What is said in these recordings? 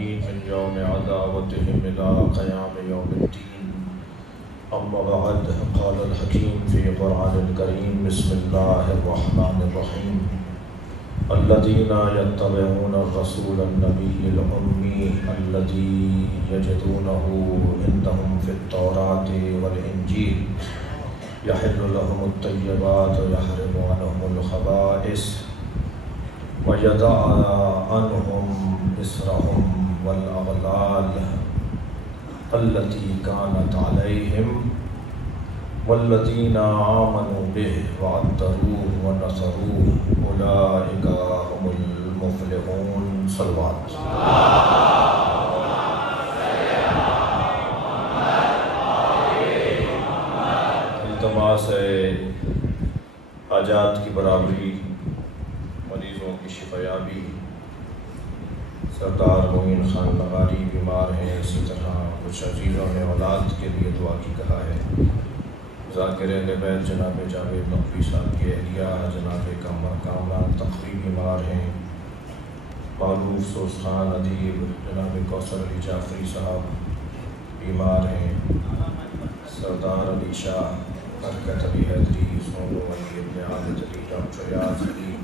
أجمعين من يوم عداوتهم إلى قيام يوم الدين. أما بعد، قال الحكيم في القرآن الكريم: بسم الله الرحمن الرحيم. الذين يتبعون الرسول النبي الأمي الذي يجدونه عندهم في التوراة والإنجيل يحل لهم الطيبات ويحرم عنهم الخبائث ويضع عنهم إصرهم والأغلال التي كانت عليهم والذين آمنوا به وعذروه ونصروه أولئك هم المفلحون. صلوات. التماس حاجات کی برابری، مریضوں کی شفایابی. سردار معین خان لغاری بیمار ہیں، اسی طرح کچھ عزیزوں نے اولاد کے لیے دعا کی کہا ہے. ذاکر اہل بیت جناب جاوید نقوی صاحب کی اہلیہ جناب کامران تقوی بیمار ہیں. معروف سوز خان ادیب جناب کوثر علی جعفری صاحب بیمار ہیں. سردار علی شاہ، برکت علی حیدری، سونو علی ابن عابد علی، ڈاکٹر ریاض علی،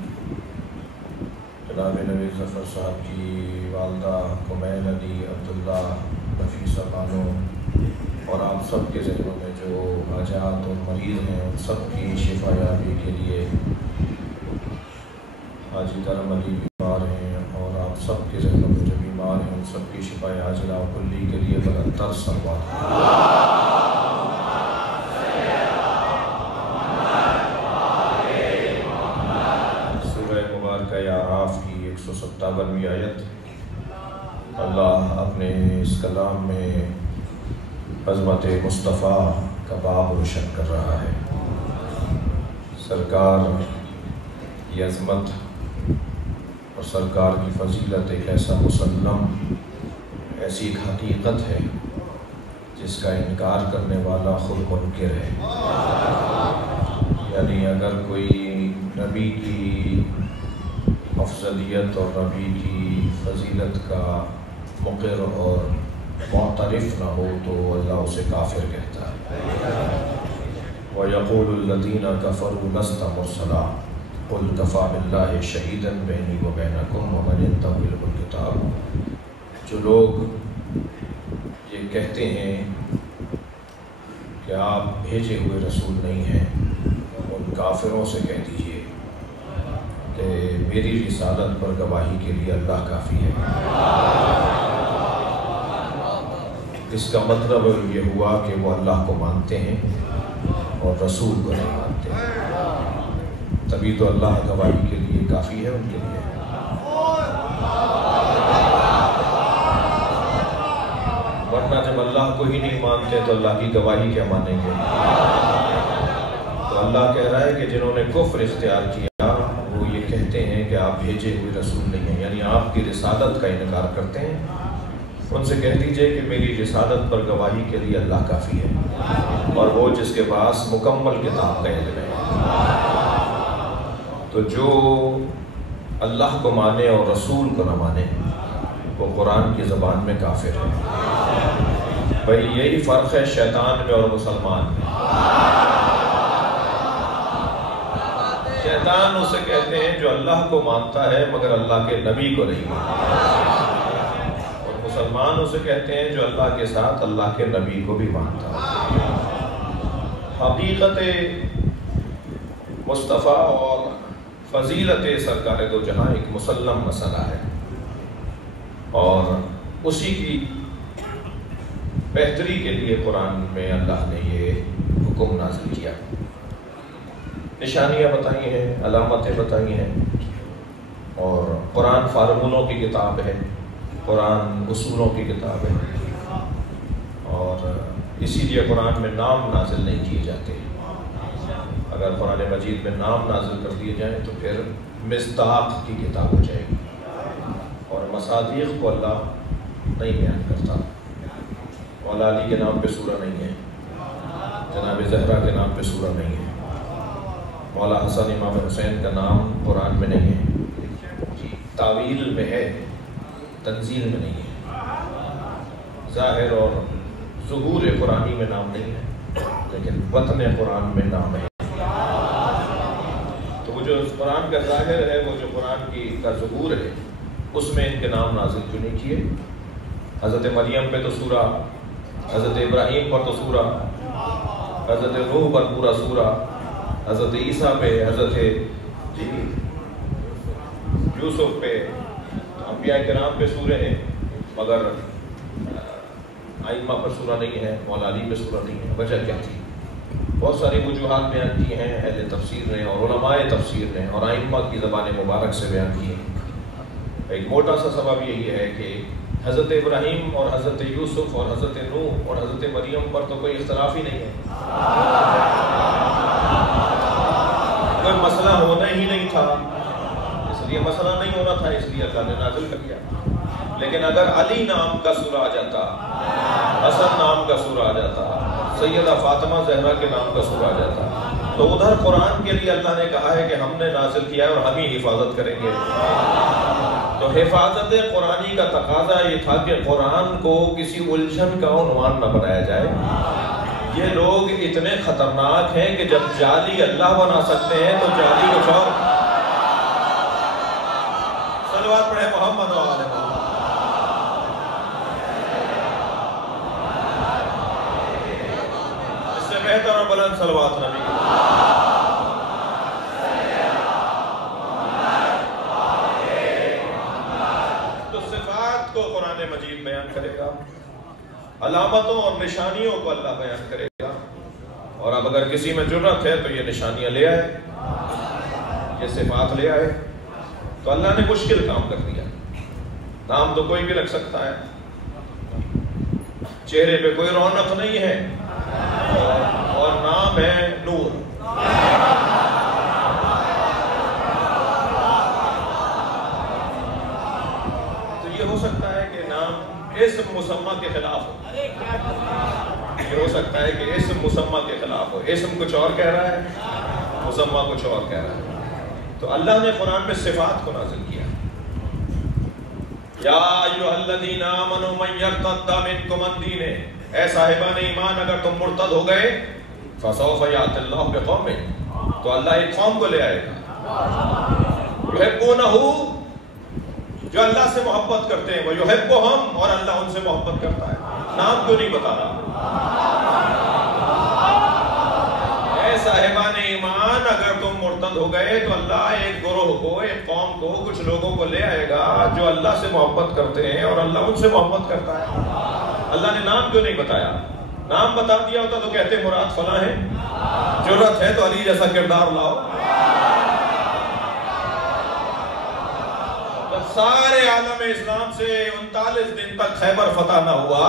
جناب نوید ظفر صاحب کی والدہ کمیل علی، عبداللہ، نفیسہ بانو، اور آپ سب کے ذہنوں میں جو حاجات اور مریض ہیں ان سب کی شفا یابی کے لیے. حاجی کرم علی بیمار ہیں، اور آپ سب کے ذہنوں میں جو بیمار ہیں ان سب کی شفا عاجلہ و کلی کے لیے برکت صلوات. سورہ مبارکہ اعراف کی 157ویں آیت. اللہ اپنے اس کلام میں عظمت مصطفیٰ کا باب روشن کر رہا ہے. سرکار کی عظمت اور سرکار کی فضیلت ایک ایسا مسلم، ایسی ایک حقیقت ہے جس کا انکار کرنے والا خود منکر ہے. یعنی اگر کوئی نبی کی افضلیت اور نبی کی فضیلت کا مقر اور معترف نہ ہو تو اللہ اسے کافر کہتا ہے. وَيَقُولُ الَّذِينَ كَفَرُوا لَسْتَ مُرْسَلًا قُلْ كَفَىٰ بِاللَّهِ شَهِيدًا بَيْنِي وَبَيْنَكُمْ وَمَنِ يَنْتَظِرُ الْكِتَابَ. جو لوگ یہ کہتے ہیں کہ آپ بھیجے ہوئے رسول نہیں ہیں، ان کافروں سے کہہ دیجئے کہ میری رسالت پر گواہی کے لیے اللہ کافی ہے. اس کا مطلب یہ ہوا کہ وہ اللہ کو مانتے ہیں اور رسول کو نہیں مانتے. تبھی تو اللہ گواہی کے لیے کافی ہے ان کے لیے. ورنہ جب اللہ کو ہی نہیں مانتے تو اللہ کی گواہی کیا مانیں گے؟ تو اللہ کہہ رہا ہے کہ جنہوں نے کفر اختیار کیا وہ یہ کہتے ہیں کہ آپ بھیجے ہوئے رسول نہیں ہیں، یعنی آپ کی رسالت کا انکار کرتے ہیں. ان سے کہہ دیجئے کہ میری رسالت پر گواہی کے لیے اللہ کافی ہے، اور وہ جس کے پاس مکمل کتاب کا علم ہے. تو جو اللہ کو مانے اور رسول کو نہ مانے وہ قرآن کی زبان میں کافر ہے. بھئی یہی فرق ہے شیطان میں اور مسلمان میں. شیطان اسے کہتے ہیں جو اللہ کو مانتا ہے مگر اللہ کے نبی کو نہیں مانتا، مسلمان اسے کہتے ہیں جو اللہ کے ساتھ اللہ کے نبی کو بھی مانتا ہے. حقیقت مصطفیٰ اور فضیلت سرکار دو جہاں ایک مسلم مسئلہ ہے، اور اسی کی بہتری کے لیے قرآن میں اللہ نے یہ حکم نازل کیا. نشانیاں بتائی ہیں، علامتیں بتائی ہیں، اور قرآن فارمولوں کی کتاب ہے، قرآن اصولوں کی کتاب ہے، اور اسی لیے قرآن میں نام نازل نہیں کیے جاتے. اگر قرآن مجید میں نام نازل کر دیے جائیں تو پھر مصداق کی کتاب ہو جائے گی، اور مصادیق کو اللہ نہیں بیان کرتا. مولا علی کے نام پہ سورہ نہیں ہے، جناب زہرا کے نام پہ سورہ نہیں ہے، مولا حسن امام حسین کا نام قرآن میں نہیں ہے. تاویل میں ہے، تنزیل میں نہیں ہے. ظاہر اور ظہور قرآنی میں نام نہیں ہے، لیکن بطن قرآن میں نام ہے۔ تو وہ جو قرآن کا ظاہر ہے، وہ جو قرآن کا ظہور ہے، اس میں ان کے نام نازل کیوں نہیں کیے؟ حضرت مریم پہ تو سورہ، حضرت ابراہیم پر تو سورہ، حضرت نوح پر پورا سورہ، حضرت عیسیٰ پہ، حضرت یوسف پہ، انبیاء کرام پہ سورہ ہیں، مگر ائمہ پر سورہ نہیں ہے، مولا علی پہ سورہ نہیں ہے۔ وجہ کیا تھی؟ بہت ساری وجوہات بیان کی ہیں اہل تفسیر نے اور علماء تفسیر نے اور ائمہ کی زبان مبارک سے بیان کی ہیں۔ ایک موٹا سا سبب یہی ہے کہ حضرت ابراہیم اور حضرت یوسف اور حضرت نوح اور حضرت مریم پر تو کوئی اختلاف ہی نہیں ہے، کوئی مسئلہ ہونا ہی نہیں تھا، اس لیے مسئلہ نہیں ہونا تھا، اس لیے اللہ نے نازل کر دیا۔ لیکن اگر علی نام کا سورہ آ جاتا، حسن نام کا سورہ آ جاتا، سیدہ فاطمہ زہرا کے نام کا سورہ آ جاتا، تو ادھر قرآن کے لیے اللہ نے کہا ہے کہ ہم نے نازل کیا ہے اور ہم ہی حفاظت کریں گے۔ تو حفاظت قرآنی کا تقاضا یہ تھا کہ قرآن کو کسی الجھن کا عنوان نہ بنایا جائے۔ یہ لوگ اتنے خطرناک ہیں کہ جب جعلی اللہ بنا سکتے ہیں تو جعلی کچھ اور۔ صلوات پڑھیں محمد و آل محمد۔ اس سے بہتر اور بلند صلوات نبی کی۔ قرآن مجید بیان کرے گا، علامتوں اور نشانیوں کو اللہ بیان کرے گا، اور اب اگر کسی میں جرت ہے تو یہ نشانیاں لے آئے، یہ صفات لے آئے، تو اللہ نے مشکل کام کر دیا۔ نام تو کوئی بھی رکھ سکتا ہے، چہرے پہ کوئی رونق نہیں ہے، اور نام ہے نور۔ ہو سکتا ہے کہ نام اسم مسمى کے خلاف ہو، یہ ہو سکتا ہے کہ اسم مسمى کے خلاف ہو، اسم کچھ اور کہہ رہا ہے، مسمى کچھ اور کہہ رہا ہے۔ تو اللہ نے قرآن میں صفات کو نازل کیا۔ یا ایھا الذین آمنوا من یرتد منکم عن دینہ، اے صاحبان ایمان اگر تم مرتد ہو گئے، فسوف یأتی اللہ بقوم، تو اللہ ایک قوم کو لے آئے گا، یحبونہ، جو اللہ سے محبت کرتے ہیں، وہ یحبہم، اور اللہ ان سے محبت کرتا ہے۔ نام کیوں نہیں بتا رہا؟ اے صاحبان ایمان اگر تم مرتد ہو گئے تو اللہ ایک گروہ کو، ایک قوم کو، کچھ لوگوں کو لے آئے گا جو اللہ سے محبت کرتے ہیں اور اللہ ان سے محبت کرتا ہے۔ اللہ نے نام کیوں نہیں بتایا؟ نام بتا دیا ہوتا تو کہتے مراد فلاں ہے، ضرورت ہے تو علی جیسا کردار لاؤ۔ سارے عالم اسلام سے 39 دن تک خیبر فتح نہ ہوا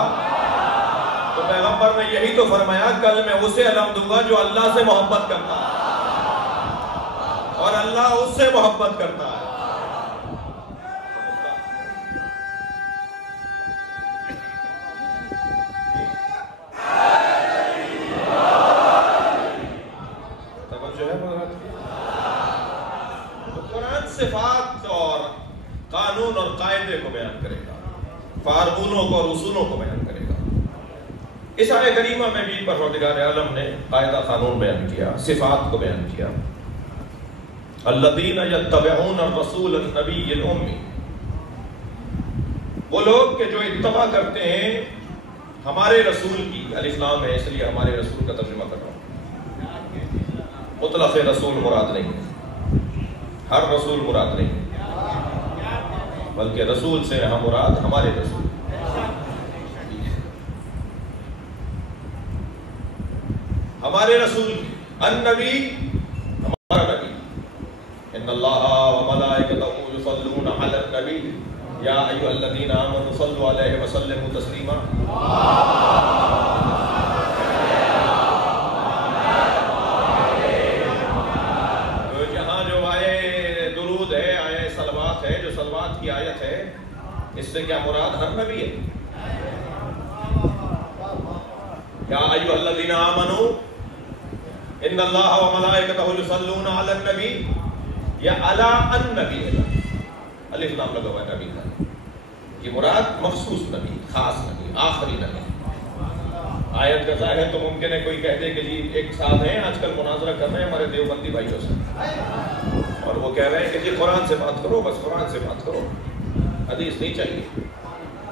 تو پیغمبر نے یہی تو فرمایا، کل میں اسے علم دوں گا جو اللہ سے محبت کرتا ہے اور اللہ اس سے محبت کرتا ہے۔ تو قرآن صفات اور قانون اور قاعدے کو بیان کرے گا، فارمونوں کو اور اصولوں کو بیان کرے گا۔ اس آیت کریمہ میں بھی پروردگار عالم نے قاعدہ قانون بیان کیا، صفات کو بیان کیا۔ الذین یتبعون الرسول النبی الأمی، وہ لوگ کہ جو اتباع کرتے ہیں ہمارے رسول کی، الف لام ہے اس لیے ہمارے رسول کا ترجمہ کر رہا ہوں، مطلق رسول مراد نہیں ہے، ہر رسول مراد نہیں ہے، بلکہ رسول سے ہم مراد ہمارے رسول، ہمارے رسول النبی، ہمارا نبی۔ ان اللہ وملائکتہ یصلون علی النبی یا ایھا الذین آمنوا صلوا علیہ وسلموا تسلیما۔ جہاں جو آئے درود ہے، آئے صلوات ہے، جو صلوات کی آیت ہے، اس سے کیا مراد ہر نبی ہے؟ یا ایھا الذین آمنوا ان اللہ وملائکتہ یصلون علی النبی یا علی النبی، الف لام لگا ہوا ہے نبی کا، یہ مراد مخصوص نبی، خاص نبی، آخری نبی۔ آیت کا ظاہر ہے تو ممکن ہے کوئی کہہ دے کہ جی ایک صاحب ہیں آج کل مناظرہ کر رہے ہیں ہمارے دیوبندی بھائیوں سے، اور وہ کہہ رہے ہیں کہ جی قرآن سے بات کرو، بس قرآن سے بات کرو، حدیث نہیں چاہیے،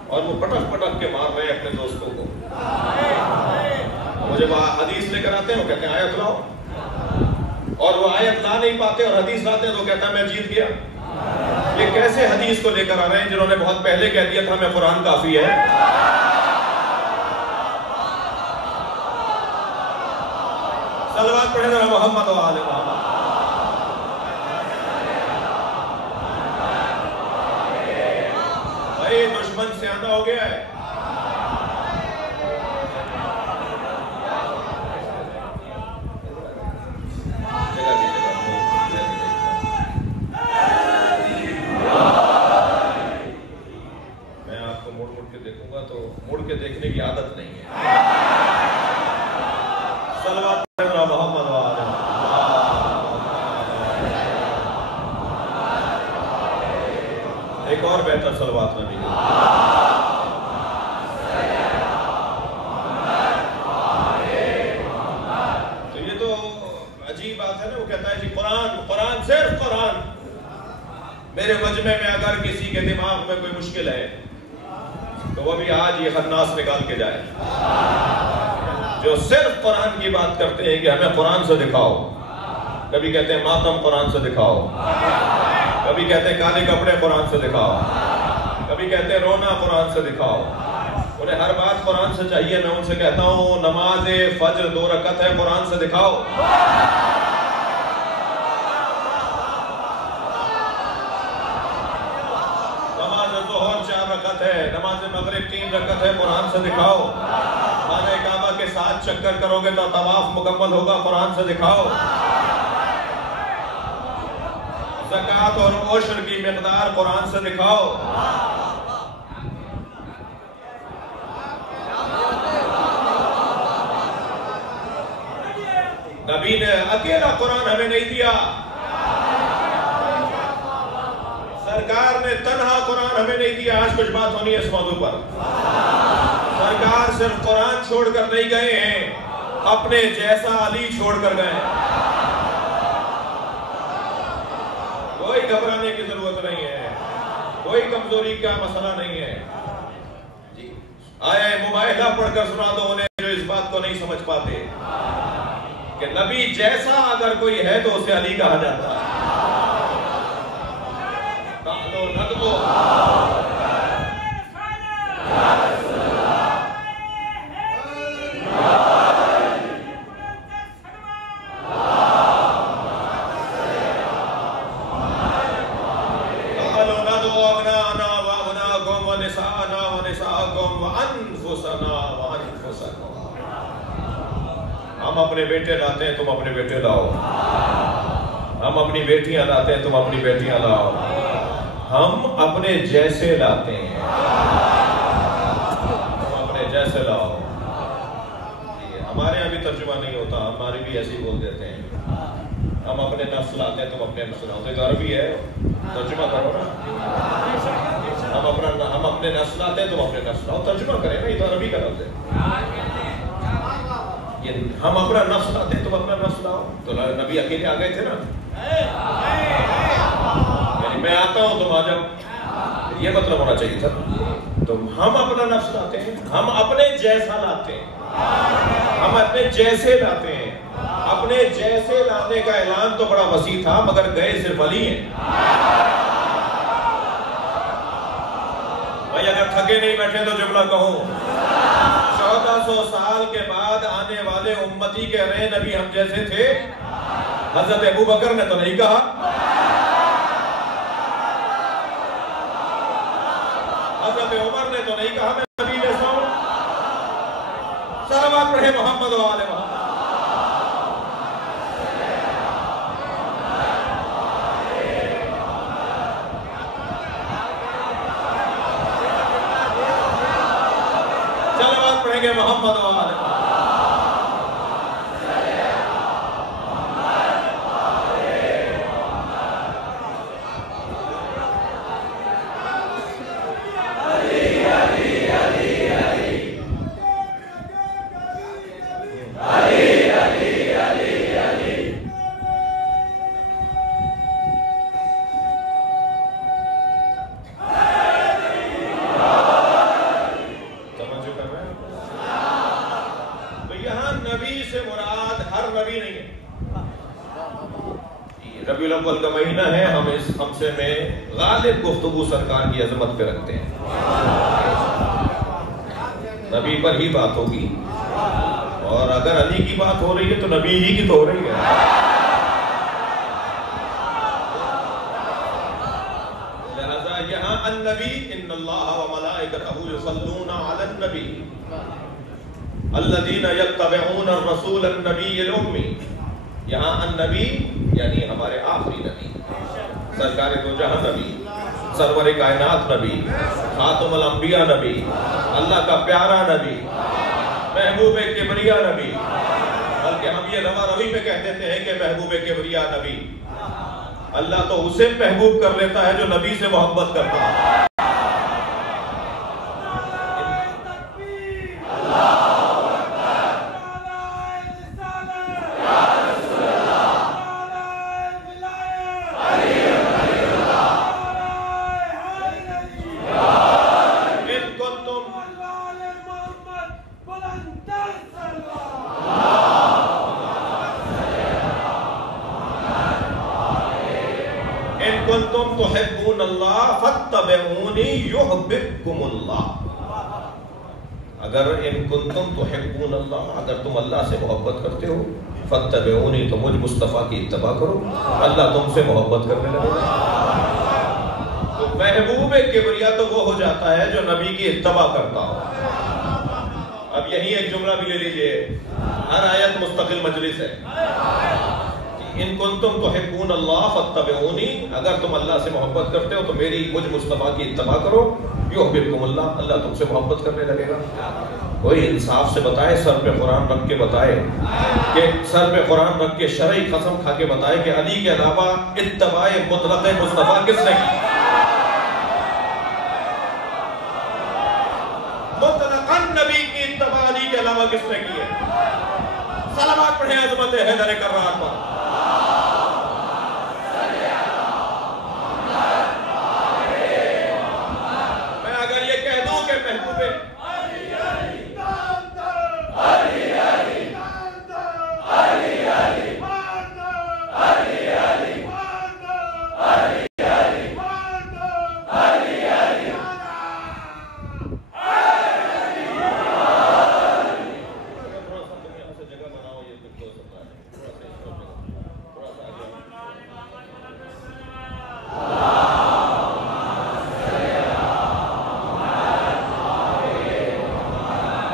اور وہ پٹک پٹک کے مار رہے ہیں اپنے دوستوں کو۔ وہ جب حدیث لے کر آتے ہیں وہ کہتے ہیں آیت لاؤ، اور وہ آیت لا نہیں پاتے اور حدیث لاتے ہیں تو کہتا ہے میں جیت گیا۔ یہ کیسے حدیث کو لے کر آ رہے ہیں جنہوں نے بہت پہلے کہہ دیا تھا میں قرآن کافی ہے؟ صلوات پڑھیں ذرا محمد و آل محمد۔ بھائی دشمن سیاںہ ہو گیا ہے۔ میں آپ کو مڑ کے دیکھوں گا تو مڑ کے دیکھنے کی عادت نہیں ہے۔ صلوات محمد و آل ایک اور بہتر صلوات نبی۔ تو یہ تو عجیب بات ہے نا، وہ کہتا ہے جی قرآن صرف قرآن۔ میرے مجمع میں اگر کسی کے دماغ میں کوئی مشکل ہے تو وہ بھی آج یہ خناس نکال کے جائے، جو صرف قرآن کی بات کرتے ہیں کہ ہمیں قرآن سے دکھاؤ۔ کبھی کہتے ہیں ماتم قرآن سے دکھاؤ، کبھی کہتے ہیں کالے کپڑے قرآن سے دکھاؤ، کبھی کہتے ہیں رونا قرآن سے دکھاؤ۔ انہیں ہر بات قرآن سے چاہیے۔ میں ان سے کہتا ہوں نماز فجر 2 رکعت ہے، قرآن سے دکھاؤ۔ نماز ظہر 4 رکعت ہے، نماز مغرب 3 رکعت ہے، قرآن سے دکھاؤ۔ خانہ کعبہ کے 7 چکر کرو گے تو طواف مکمل ہوگا، قرآن سے دکھاؤ۔ زکوٰۃ اور عشر کی مقدار قرآن سے دکھاؤ۔ نبی نے اکیلا قرآن ہمیں نہیں دیا، سرکار نے تنہا قرآن ہمیں نہیں دیا۔ آج کچھ بات ہونی ہے اس موضوع پر۔ سرکار صرف قرآن چھوڑ کر نہیں گئے ہیں، اپنے جیسا علی چھوڑ کر گئے ہیں۔ کوئی گھبرانے کی ضرورت نہیں ہے، کوئی کمزوری کا مسئلہ نہیں ہے۔ جی آیہ مباہلہ پڑھ کر سنا دو انہیں جو اس بات کو نہیں سمجھ پاتے کہ نبی جیسا اگر کوئی ہے تو اسے علی کہا جاتا ہے۔ ہم اپنے بیٹے لاتے ہیں، تم اپنے بیٹے لاؤ۔ ہم اپنی بیٹیاں لاتے ہیں، تم اپنی بیٹیاں لاؤ۔ ہم اپنے جیسے لاتے ہیں، تم اپنے جیسے لاؤ۔ ہمارے یہاں بھی ترجمہ نہیں ہوتا، ہمارے بھی ایسے ہی بول دیتے ہیں، ہم اپنے نفس لاتے ہیں، تم اپنے نفس لاؤ۔ تو عربی ہے، ترجمہ کرو نا۔ ہم اپنے نفس لاتے ہیں، تم اپنے نفس لاؤ، ترجمہ کریں نا، یہ تو عربی کا لفظ ہے۔ ہم اپنا نفس لاتے ہیں، تم اپنا نفس لاؤ۔ تو نبی اکیلے آ گئے تھے نا، یعنی میں آتا ہوں تم آ جاؤ، یہ مطلب ہونا چاہیے تھا۔ تو ہم اپنا نفس لاتے ہیں، ہم اپنے جیسا لاتے ہیں، ہم اپنے جیسے لاتے ہیں۔ اپنے جیسے لانے کا اعلان تو بڑا وسیع تھا، مگر گئے صرف علی ہیں۔ بھائی اگر تھکے نہیں بیٹھے تو جملہ کہوں، 1400 سال کے بعد آنے والے امتی کہہ رہے ہیں نبی ہم جیسے تھے۔ حضرت ابو بکر نے تو نہیں کہا، حضرت عمر نے تو نہیں کہا میں نبی جیسا ہوں۔ صلوات پڑھے محمد و آل محمد۔ صلوات پڑھیں گے محمد و آل محمد۔ ربیع الاول کا مہینہ ہے، ہم اس خمسے میں غالب گفتگو سرکار کی عظمت پہ رکھتے ہیں، نبی پر ہی بات ہوگی، اور اگر علی کی بات ہو رہی ہے تو نبی ہی کی تو ہو رہی ہے۔ لہذا یہاں النبی ان اللہ وملائکتہ یصلون علی النبی الذین یتبعون الرسول النبی الامی، یہاں النبی یعنی ہمارے آخری نبی، سرکار دو جہاں نبی، سرور کائنات نبی، خاتم الانبیاء نبی، اللہ کا پیارا نبی، محبوب کبریا نبی، بلکہ ہم یہ روا روی میں کہہ دیتے ہیں کہ محبوب کبریا نبی، اللہ تو اسے محبوب کر لیتا ہے جو نبی سے محبت کرتا ہے۔ کنتم تحبون اللہ فاتبعونی یحببکم اللہ، اگر ان کنتم تحبون اللہ، اگر تم اللہ سے محبت کرتے ہو، فاتبعونی تو مجھ مصطفیٰ کی اتباع کرو، اللہ تم سے محبت کرنے لگے گا۔ تو محبوب کبریا تو وہ ہو جاتا ہے جو نبی کی اتباع کرتا ہو۔ اب یہی ایک جملہ بھی لے لیجئے، ہر آیت مستقل مجلس ہے، ان کنتم تحبون اللہ فاتبعونی، اگر تم اللہ سے محبت کرتے ہو تو میری مجھ مصطفیٰ کی اتباع کرو، یحببکم اللہ، اللہ تم سے محبت کرنے لگے گا۔ کوئی انصاف سے بتائے، سر پہ قرآن رکھ کے بتائے، کہ سر پہ قرآن رکھ کے شرعی قسم کھا کے بتائے کہ علی کے علاوہ اتباع مطلق مصطفیٰ کس نے کی؟ مطلقاً نبی کی اتباع علی کے علاوہ کس نے کی ہے؟ صلوات پڑھیں عظمت حیدر کرار پر۔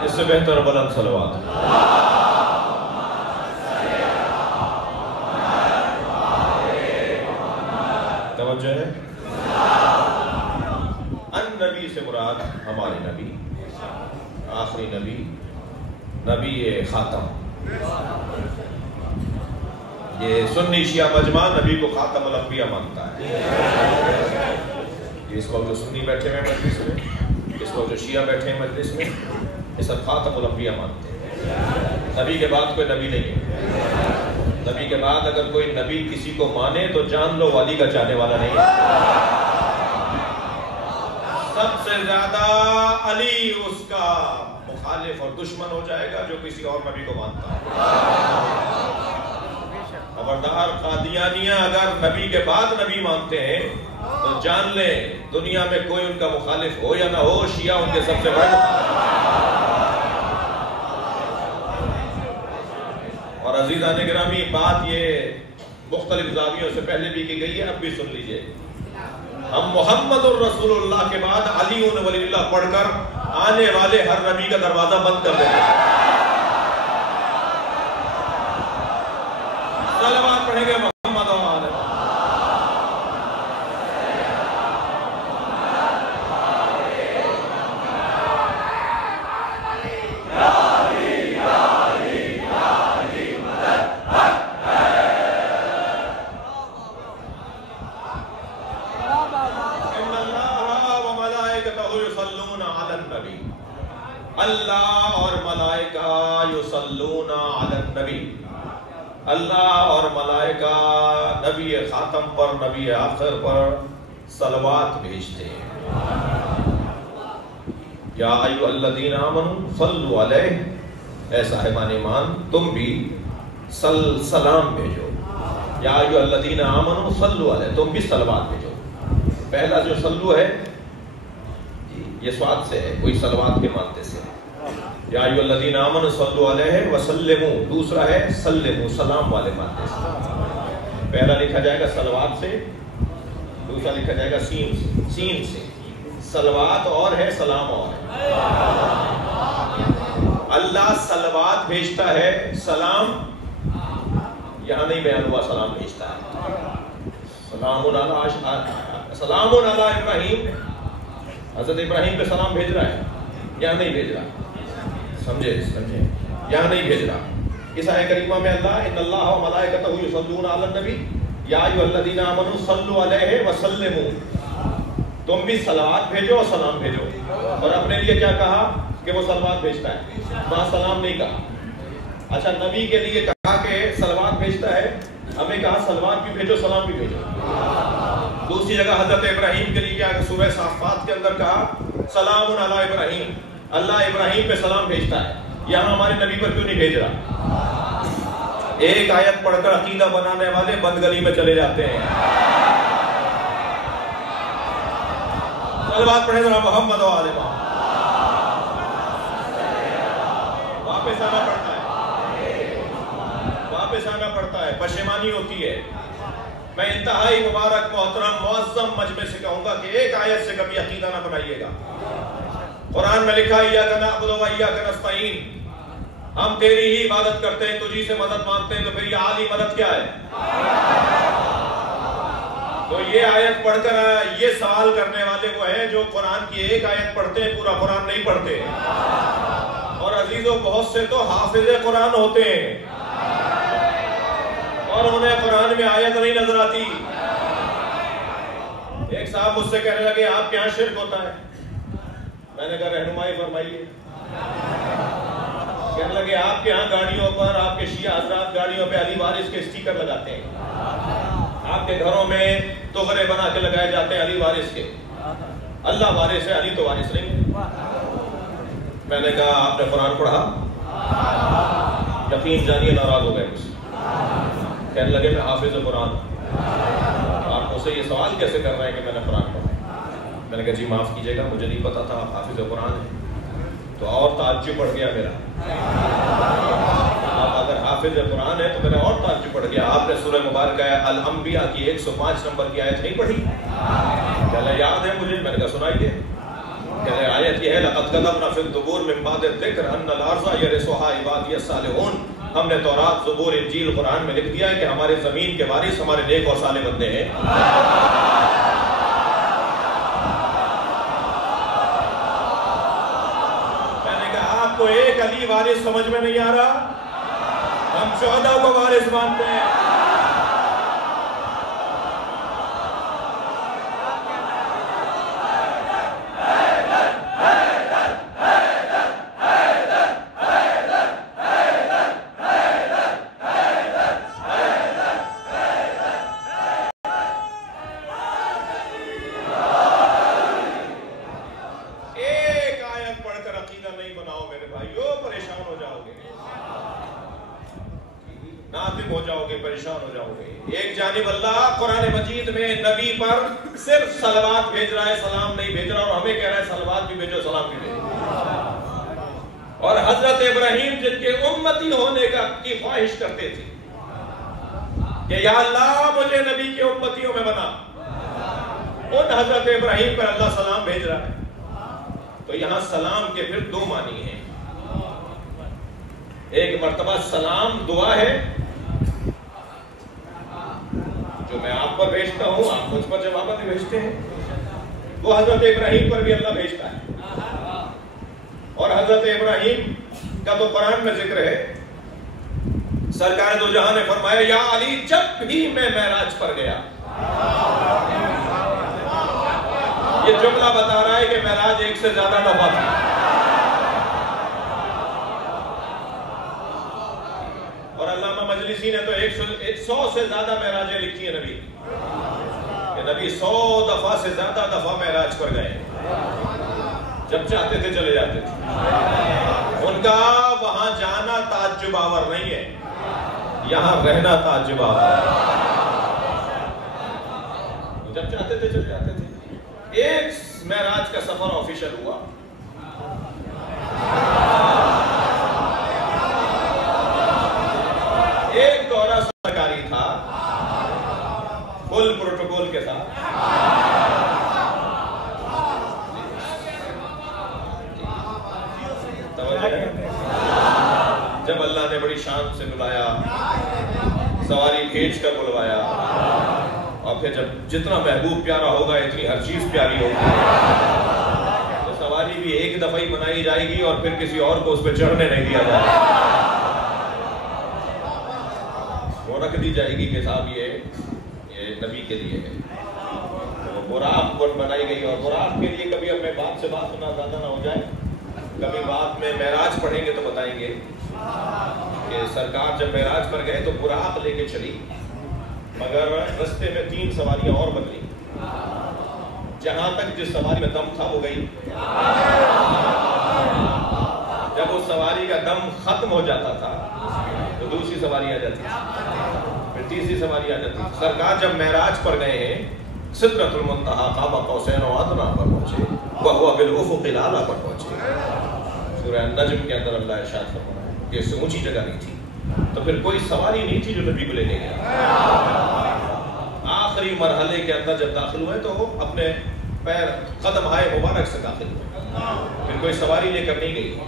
اس سے بہتر بلند صلوات۔ توجہ ہے؟ النبی سے مراد ہمارے نبی، آخری نبی، نبی خاتم۔ یہ سنی شیعہ مجمع نبی کو خاتم الانبیاء مانتا ہے۔ اس وقت جو سنی بیٹھے ہیں مجلس میں، اس وقت جو شیعہ بیٹھے ہیں مجلس میں، یہ سب خاتم الانبیاء مانتے ہیں۔ نبی کے بعد کوئی نبی نہیں ہے۔ نبی کے بعد اگر کوئی نبی کسی کو مانے تو جان لو علی کا چاہنے والا نہیں ہے۔ سب سے زیادہ علی اس کا مخالف اور دشمن ہو جائے گا جو کسی اور نبی کو مانتا ہے۔ خبردار قادیانیہ اگر نبی کے بعد نبی مانتے ہیں تو جان لیں دنیا میں کوئی ان کا مخالف ہو یا نہ ہو، شیعہ ان کے سب سے بڑے مخالف۔ اور عزیزان گرامی، بات یہ مختلف زاویوں سے پہلے بھی کی گئی ہے، اب بھی سن لیجئے۔ ہم محمد الرسول اللہ کے بعد علی ولی اللہ پڑھ کر آنے والے ہر نبی کا دروازہ بند کر دیتے ہیں۔ صلوات پڑھیں گے محمد و آل اللہ اور ملائکہ یصلون علی النبی، اللہ اور ملائکہ نبی خاتم پر، نبی آخر پر صلوات بھیجتے ہیں۔ یا ایھا الذین آمنوا صلوا علیہ، اے صاحبان ایمان تم بھی سلام بھیجو، یا ایھا الذین آمنوا صلوا علیہ، تم بھی صلوات بھیجو. پہلا جو صلو ہے یہ سواد سے ہے، کوئی صلوات کے مانتے سے. یا ایھا الذین آمنوا صلوا علیہ وسلموا، دوسرا ہے سلموا، سلام والے مانتے سے. پہلا لکھا جائے گا صلوات سے، دوسرا لکھا جائے گا سین سے. صلوات اور ہے، سلام اور ہے. اللہ صلوات بھیجتا ہے، سلام یہاں نہیں بیان ہوا، سلام بھیجتا ہے. سلام علی ابراہیم، حضرت ابراہیم پہ سلام بھیج رہا ہے، یہاں نہیں بھیج رہا. سمجھے یہاں نہیں بھیج رہا. اس آیت کریمہ میں اللہ ان اللہ و ملائکتہ یصلون علی النبی یا ایھا الذین آمنوا صلوا علیہ وسلموا، تم بھی صلوات بھیجو اور سلام بھیجو. اور اپنے لیے کیا کہا کہ وہ صلوات بھیجتا ہے، وہاں سلام نہیں کہا. اچھا نبی کے لیے کہا کہ صلوات بھیجتا ہے، ہمیں کہا صلوات بھی بھیجو سلام بھی بھیجو. دوسری جگہ حضرت ابراہیم کے لیے کیا سورہ صافات کے اندر کہا سلام علی ابراہیم، اللہ ابراہیم پہ سلام بھیجتا ہے. یہاں ہمارے نبی پر کیوں نہیں بھیج رہا؟ ایک آیت پڑھ کر عقیدہ بنانے والے بند گلی میں چلے جاتے ہیں. صلوات پڑھیں ذرا محمد و آل محمد. واپس آنا پڑتا ہے، واپس آنا پڑتا ہے، پشیمانی ہوتی ہے. میں انتہائی مبارک محترم معظم مجمع سے کہوں گا کہ ایک آیت سے کبھی عقیدہ نہ بنائیے گا. قرآن میں لکھا ایاک نعبد و ایاک نستعین، ہم تیری ہی عبادت کرتے ہیں، تجھی سے مدد مانگتے ہیں. تو پھر یہ عالی مدد کیا ہے؟ تو یہ آیت پڑھ کر یہ سوال کرنے والے وہ ہیں جو قرآن کی ایک آیت پڑھتے ہیں، پورا قرآن نہیں پڑھتے. اور عزیزوں بہت سے تو حافظ قرآن ہوتے ہیں اور انہیں قرآن میں آیت نہیں نظر آتی. ایک صاحب مجھ سے کہنے لگے آپ کے یہاں شرک ہوتا ہے. میں نے کہا رہنمائی فرمائیے. کہنے لگے آپ کے یہاں گاڑیوں پر، آپ کے شیعہ حضرات گاڑیوں پہ علی وارث کے اسٹیکر لگاتے ہیں، آپ کے گھروں میں تغرے بنا کے لگائے جاتے ہیں علی وارث کے. اللہ وارث ہے، علی تو وارث نہیں. میں نے کہا آپ نے قرآن پڑھا؟ یقین جانیے ناراض ہو گئے مجھ سے. کہنے لگے میں حافظ قرآن. آپ مجھ سے یہ سوال کیسے کر رہے ہیں کہ میں نے قرآن پڑھا؟ میں نے کہا جی معاف کیجیے گا، مجھے نہیں پتا تھا آپ حافظ قرآن ہیں. تو اور تعجب بڑھ گیا میرا. آپ اگر حافظ قرآن ہے تو میرا اور تعجب بڑھ گیا. آپ نے سورہ مبارکہ الانبیاء کی 105 نمبر کی آیت نہیں پڑھی؟ کہنے یاد ہے مجھے. میں نے کہا سنائیے. کہنے آیت یہ ہے لقد كتبنا في الزبور من بعد الذکر ان الارض يرثها عبادی الصالحون. ہم نے تورات، زبور، انجیل، قرآن میں لکھ دیا ہے کہ ہمارے زمین کے وارث ہمارے نیک اور صالح بندے ہیں. میں نے کہا آپ کو ایک علی وارث سمجھ میں نہیں آ رہا؟ ہم 14 کو وارث مانتے ہیں. قرآن مجید میں نبی پر صرف صلوات بھیج رہا ہے، سلام نہیں بھیج رہا. اور ہمیں کہہ رہا ہے صلوات بھی بھیجو سلام بھی بھیجو. اور حضرت ابراہیم جن کے امتی ہونے کی خواہش کرتے تھے کہ یا اللہ مجھے نبی کے امتیوں میں بنا، ان حضرت ابراہیم پر اللہ سلام بھیج رہا ہے. تو یہاں سلام کے پھر دو معنی ہیں. ایک مرتبہ سلام دعا ہے جو میں آپ پر بھیجتا ہوں، آپ مجھ پر جواب بھی بھیجتے ہیں. وہ حضرت ابراہیم پر بھی اللہ بھیجتا ہے. اور حضرت ابراہیم کا تو قرآن میں ذکر ہے. سرکار دو جہاں نے فرمایا یا علی جب بھی میں معراج پر گیا. یہ جملہ بتا رہا ہے کہ معراج ایک سے زیادہ دفعہ تھا. اور علامہ مجلسی نے تو 100 سے زیادہ معراجیں لکھی ہیں نبی کہ نبی 100 دفعہ سے زیادہ دفعہ معراج پر گئے. جب چاہتے تھے چلے جاتے تھے. ان کا وہاں جانا تعجب آور نہیں ہے، یہاں رہنا تعجب آور ہے. جب چاہتے تھے چل جاتے تھے. ایک معراج کا سفر آفیشل ہوا. ایک دورہ سرکاری تھا فل پروٹوکول کے ساتھ. جب اللہ نے بڑی شان سے بلایا, سواری بھیج کر بلوایا, اور پھر جب جتنا محبوب پیارا ہوگا اتنی ہر چیز پیاری ہوگی, تو سواری بھی ایک دفعہ ہی بنائی جائے گی اور پھر کسی اور کو اس پہ چڑھنے نہیں دیا جائے گا. وہ رکھ دی جائے گی کہ صاحب یہ نبی کے لیے ہے. براق بنائی گئی, اور براق کے لیے کبھی اپنے بات سے بات سنا زیادہ نہ ہو جائے, کبھی بات میں معراج پڑھیں گے تو بتائیں گے کہ سرکار جب معراج پر گئے تو براق لے کے چلی, مگر رستے میں 3 سواریاں اور بدلی. جہاں تک جس سواری میں دم تھا وہ گئی. جب اس سواری کا دم ختم ہو جاتا تھا تو دوسری سواری آ جاتی تھی, پھر تیسری سواری آ جاتی تھی. سرکار جب معراج پر گئے ہیں سدرۃ المنتہا قاب قوسین و ادنیٰ پر پہنچے, وہو بالافق الاعلیٰ پر پہنچے. سورہ النجم کے اندر اللہ ارشاد فرمایا کہ اس سے اونچی جگہ نہیں تھی, تو پھر کوئی سواری نہیں تھی جو نبی کو لے کے گیا. آخری مرحلے کے اندر جب داخل ہوئے تو وہ اپنے پیر قدم ہائے مبارک سے داخل ہوئے, پھر کوئی سواری لے کر نہیں گئی,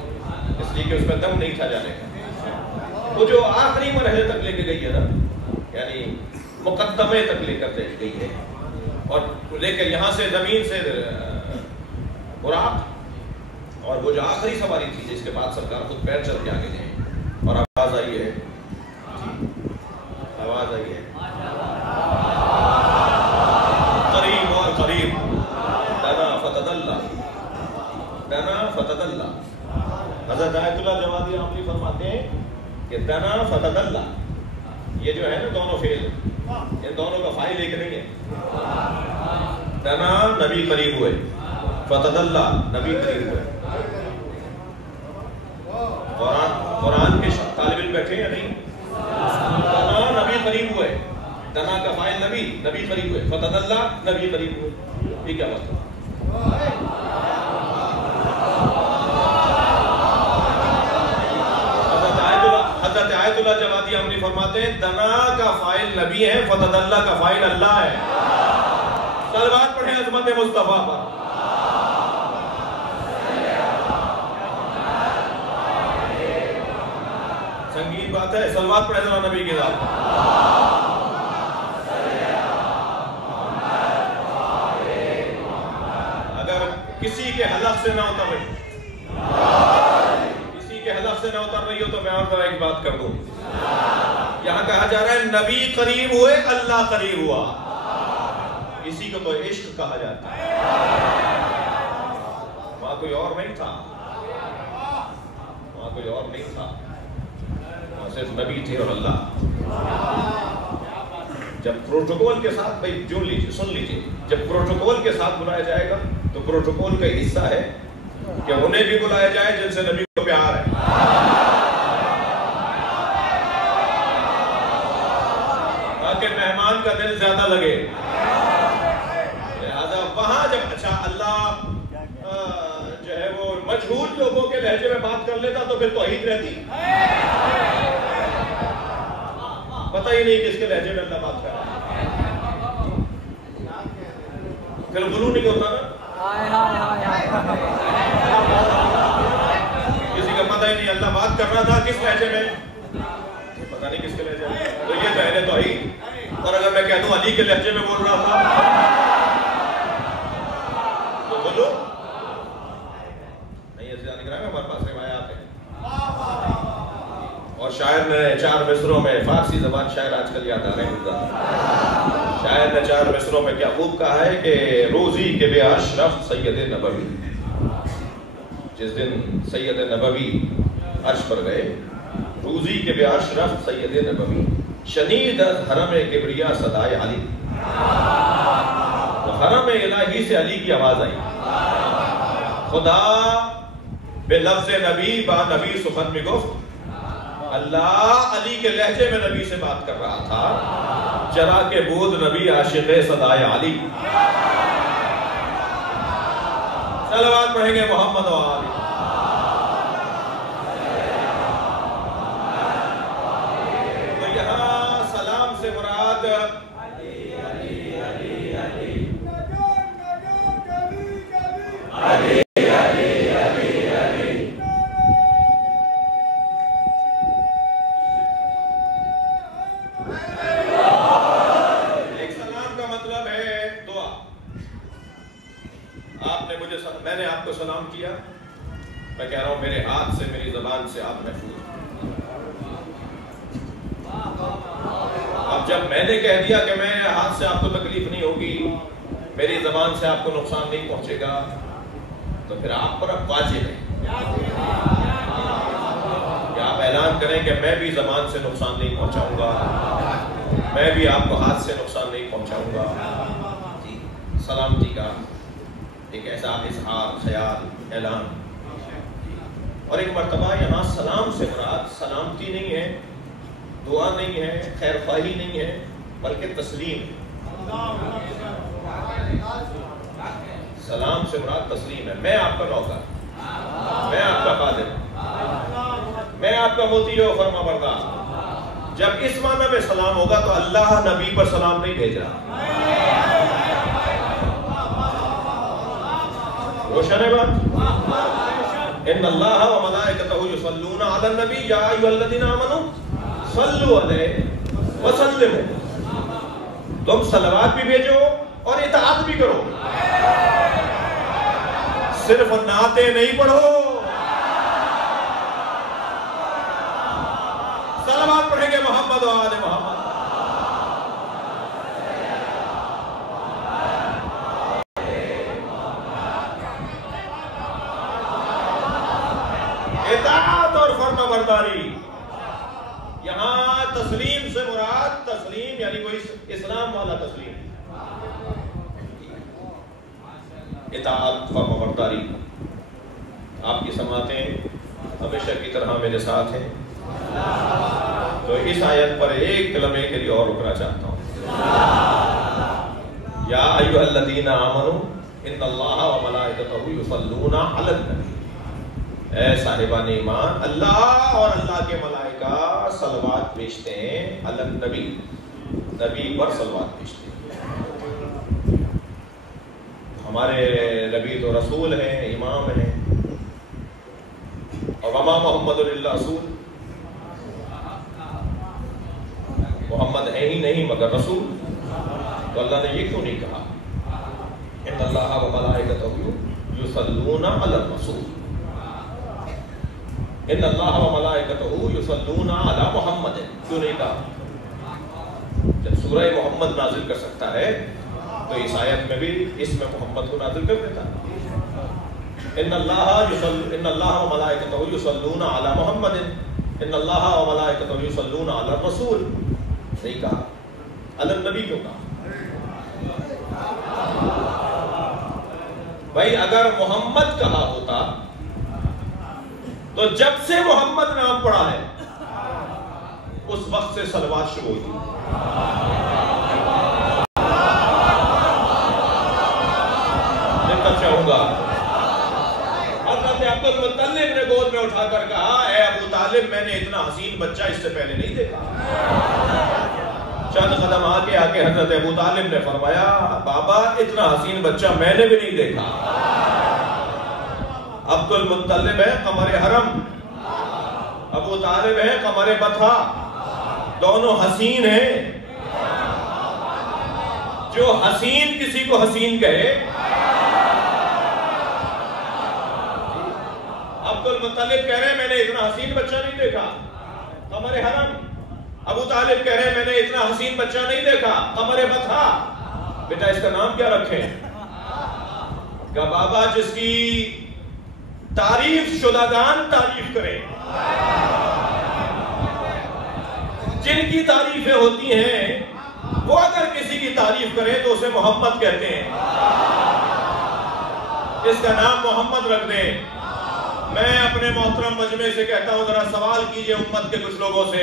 اس لیے کہ اس میں دم نہیں تھا جانے کا. وہ جو آخری مرحلے تک لے کے گئی ہے نا, یعنی مقدمے تک لے کر گئی ہے, اور لے کر یہاں سے زمین سے براق, اور وہ جو آخری سواری تھی جس کے بعد سرکار خود پیر چل کے آگے گئے. اور آواز آئی ہے, آواز آئی ہے, قریب اور قریب, دنا فتدلہ, دنا فتدلہ. حضرت آیت اللہ جوادی عاملی فرماتے ہیں کہ دنا فتدلہ, یہ جو ہے نا دونوں فعل, ان دونوں کا فاعل ایک نہیں ہے. دنا نبی قریب ہوئے, فتدلہ نبی قریب ہوئے. قرآن کے طالب علم بیٹھے یا نہیں؟ دنا نبی قریب ہوئے, دنا کا فاعل نبی, نبی قریب ہوئے, فتدلہ نبی قریب ہوئے. یہ کیا مطلب؟ حضرت آیت اللہ جوادی عاملی فرماتے ہیں دنا کا فاعل نبی ہے, فتدلہ کا فاعل اللہ ہے. صلوات پڑھیں عظمت مصطفیٰ پر. سنگین بات ہے, صلوات پڑھیں ذرا نبی کے ساتھ. اگر کسی کے حلق سے نہ اتر رہی, کسی کے حلق سے نہ اتر رہی ہو تو میں اور ذرا ایک بات کر دوں. یہاں کہا جا رہا ہے نبی قریب ہوئے, اللہ قریب ہوا. اسی کو تو عشق کہا جاتا ہے. وہاں کوئی اور نہیں تھا, وہاں کوئی اور نہیں تھا, وہاں صرف نبی تھے اور اللہ. جب پروٹوکول کے ساتھ, بھائی جون لیجیے, سن لیجیے, جب پروٹوکول کے ساتھ بلایا جائے گا تو پروٹوکول کا حصہ ہے کہ انہیں بھی بلایا جائے جن سے نبی کو پیار ہے. تاکہ مہمان کا دل زیادہ لگے. وہاں جب اچھا اللہ جو ہے وہ مجہول لوگوں کے لہجے میں بات کر لیتا تو پھر توحید رہتی, پتہ ہی نہیں کس کے لہجے میں اللہ بات کر رہا ہے, پھر غلو نہیں ہوتا نا. کسی کا پتہ ہی نہیں اللہ بات کر رہا تھا کس لہجے میں, پتہ نہیں کس کے لہجے میں, تو یہ پہلے توحید. اور اگر میں کہہ دوں علی کے لہجے میں بول رہا تھا بولو نہیں, ایسے ہمارے پاس روایات ہیں. اور شاعر نے 4 مصروں میں, فارسی زبان شاعر آج کل یاد آ رہے ہیں, شاعر نے 4 مصروں میں کیا خوب کہا ہے کہ روزی کے بے اشرف سید نبوی, جس دن سید نبوی عرش پر گئے, روزی کے بے اشرف سید نبوی, شنید از حرم کبریا صدائے علی. حرم الہی سے علی کی آواز آئی, خدا بے لفظ نبی با نبی سخن میں گفت, اللہ علی کے لہجے میں نبی سے بات کر رہا تھا، چرا کے بود نبی عاشق صدائے علی. صلوات پڑھیں گے محمد و علی. تو یہاں سلام سے مراد میں نے آپ کو سلام کیا، میں کہہ رہا ہوں میرے ہاتھ سے، میری زبان سے آپ محفوظ. اب جب میں نے کہہ دیا کہ میں ہاتھ سے آپ کو تکلیف نہیں ہوگی، میری زبان سے آپ کو نقصان نہیں پہنچے گا، تو پھر آپ پر اب واجب ہے کہ آپ اعلان کریں کہ میں بھی زبان سے نقصان نہیں پہنچاؤں گا، میں بھی آپ کو ہاتھ سے نقصان نہیں پہنچاؤں گا. سلامتی کا ایک ایسا اظہار، خیال، اعلان. اور ایک مرتبہ یہاں سلام سے مراد سلامتی نہیں ہے، دعا نہیں ہے، خیر خواہی نہیں ہے، بلکہ تسلیم. سلام سے مراد تسلیم ہے. میں آپ کا نوکر، میں آپ کا خادم، میں آپ کا مطیع و فرما بردار. جب اس معنی میں سلام ہوگا تو اللہ نبی پر سلام نہیں بھیج رہا. روشن ہے بات؟ ان اللہ و ملائکتہ یصلون علی النبی یا ایھا الذین آمنوا صلوا علیہ وسلموا. تم صلوات بھی بھیجو اور اطاعت بھی کرو، صرف نعتیں نہیں پڑھو. صلوات پڑھیں گے محمد و آل محمد. اطاعت اور فرما برداری. یہاں تسلیم سے مراد تسلیم یعنی کوئی اسلام والا تسلیم. اطاعت، فرما برداری. آپ کی سماعتیں ہمیشہ کی طرح میرے ساتھ ہیں. تو اس آیت پر ایک لمحے کے لیے اور رکنا چاہتا ہوں. یا ایھا الذین آمنوا ان اللہ و ملائکتہ یصلون علی النبی. اے صاحبان ایمان، اللہ اور اللہ کے ملائکہ صلوات بھیجتے ہیں علی النبی، نبی پر صلوات بھیجتے ہیں. ہمارے نبی تو رسول ہیں، امام ہیں، اور وما محمد الا رسول. محمد ہے ہی نہیں مگر رسول. تو اللہ نے یہ کیوں نہیں کہا ان اللہ و ملائکتہ یصلون علی الرسول، ان اللہ و ملائکتہ یصلون علی محمد؟ کیوں نہیں کہا؟ جب سورہ محمد نازل کر سکتا ہے تو اس آیت میں بھی اس میں محمد کو نازل کر دیتا. ان اللہ و ملائکتہ یصلون علی محمد ان اللہ و ملائکتہ یصلون علی الرسول. نہیں کہا. علی النبی کیوں کہا؟ بھائی اگر محمد کہا ہوتا تو جب سے محمد نام پڑا ہے اس وقت سے صلوات شروع ہوئی. دیکھنا چاہوں گا حضرت عبد المطلب نے گود میں اٹھا کر کہا، اے ابو طالب، میں نے اتنا حسین بچہ اس سے پہلے نہیں دیکھا. چند قدم آگے حضرت ابو طالب نے فرمایا، بابا اتنا حسین بچہ میں نے بھی نہیں دیکھا. عبد المطلب ہے قمر حرم، ابو طالب ہے قمر بطھا، دونوں حسین ہیں. جو حسین کسی کو حسین کہے، عبد المطلب کہہ رہے ہیں میں نے اتنا حسین بچہ نہیں دیکھا قمر حرم. ابو طالب کہہ رہے ہیں میں نے اتنا حسین بچہ نہیں دیکھا قمر بطھا. بیٹا اس کا نام کیا رکھیں؟ کہ بابا جس کی تعریف شدگان تعریف کریں، جن کی تعریفیں ہوتی ہیں وہ اگر کسی کی تعریف کریں تو اسے محمد کہتے ہیں. اس کا نام محمد رکھ دیں. میں اپنے محترم مجمع سے کہتا ہوں ذرا سوال کیجئے امت کے کچھ لوگوں سے،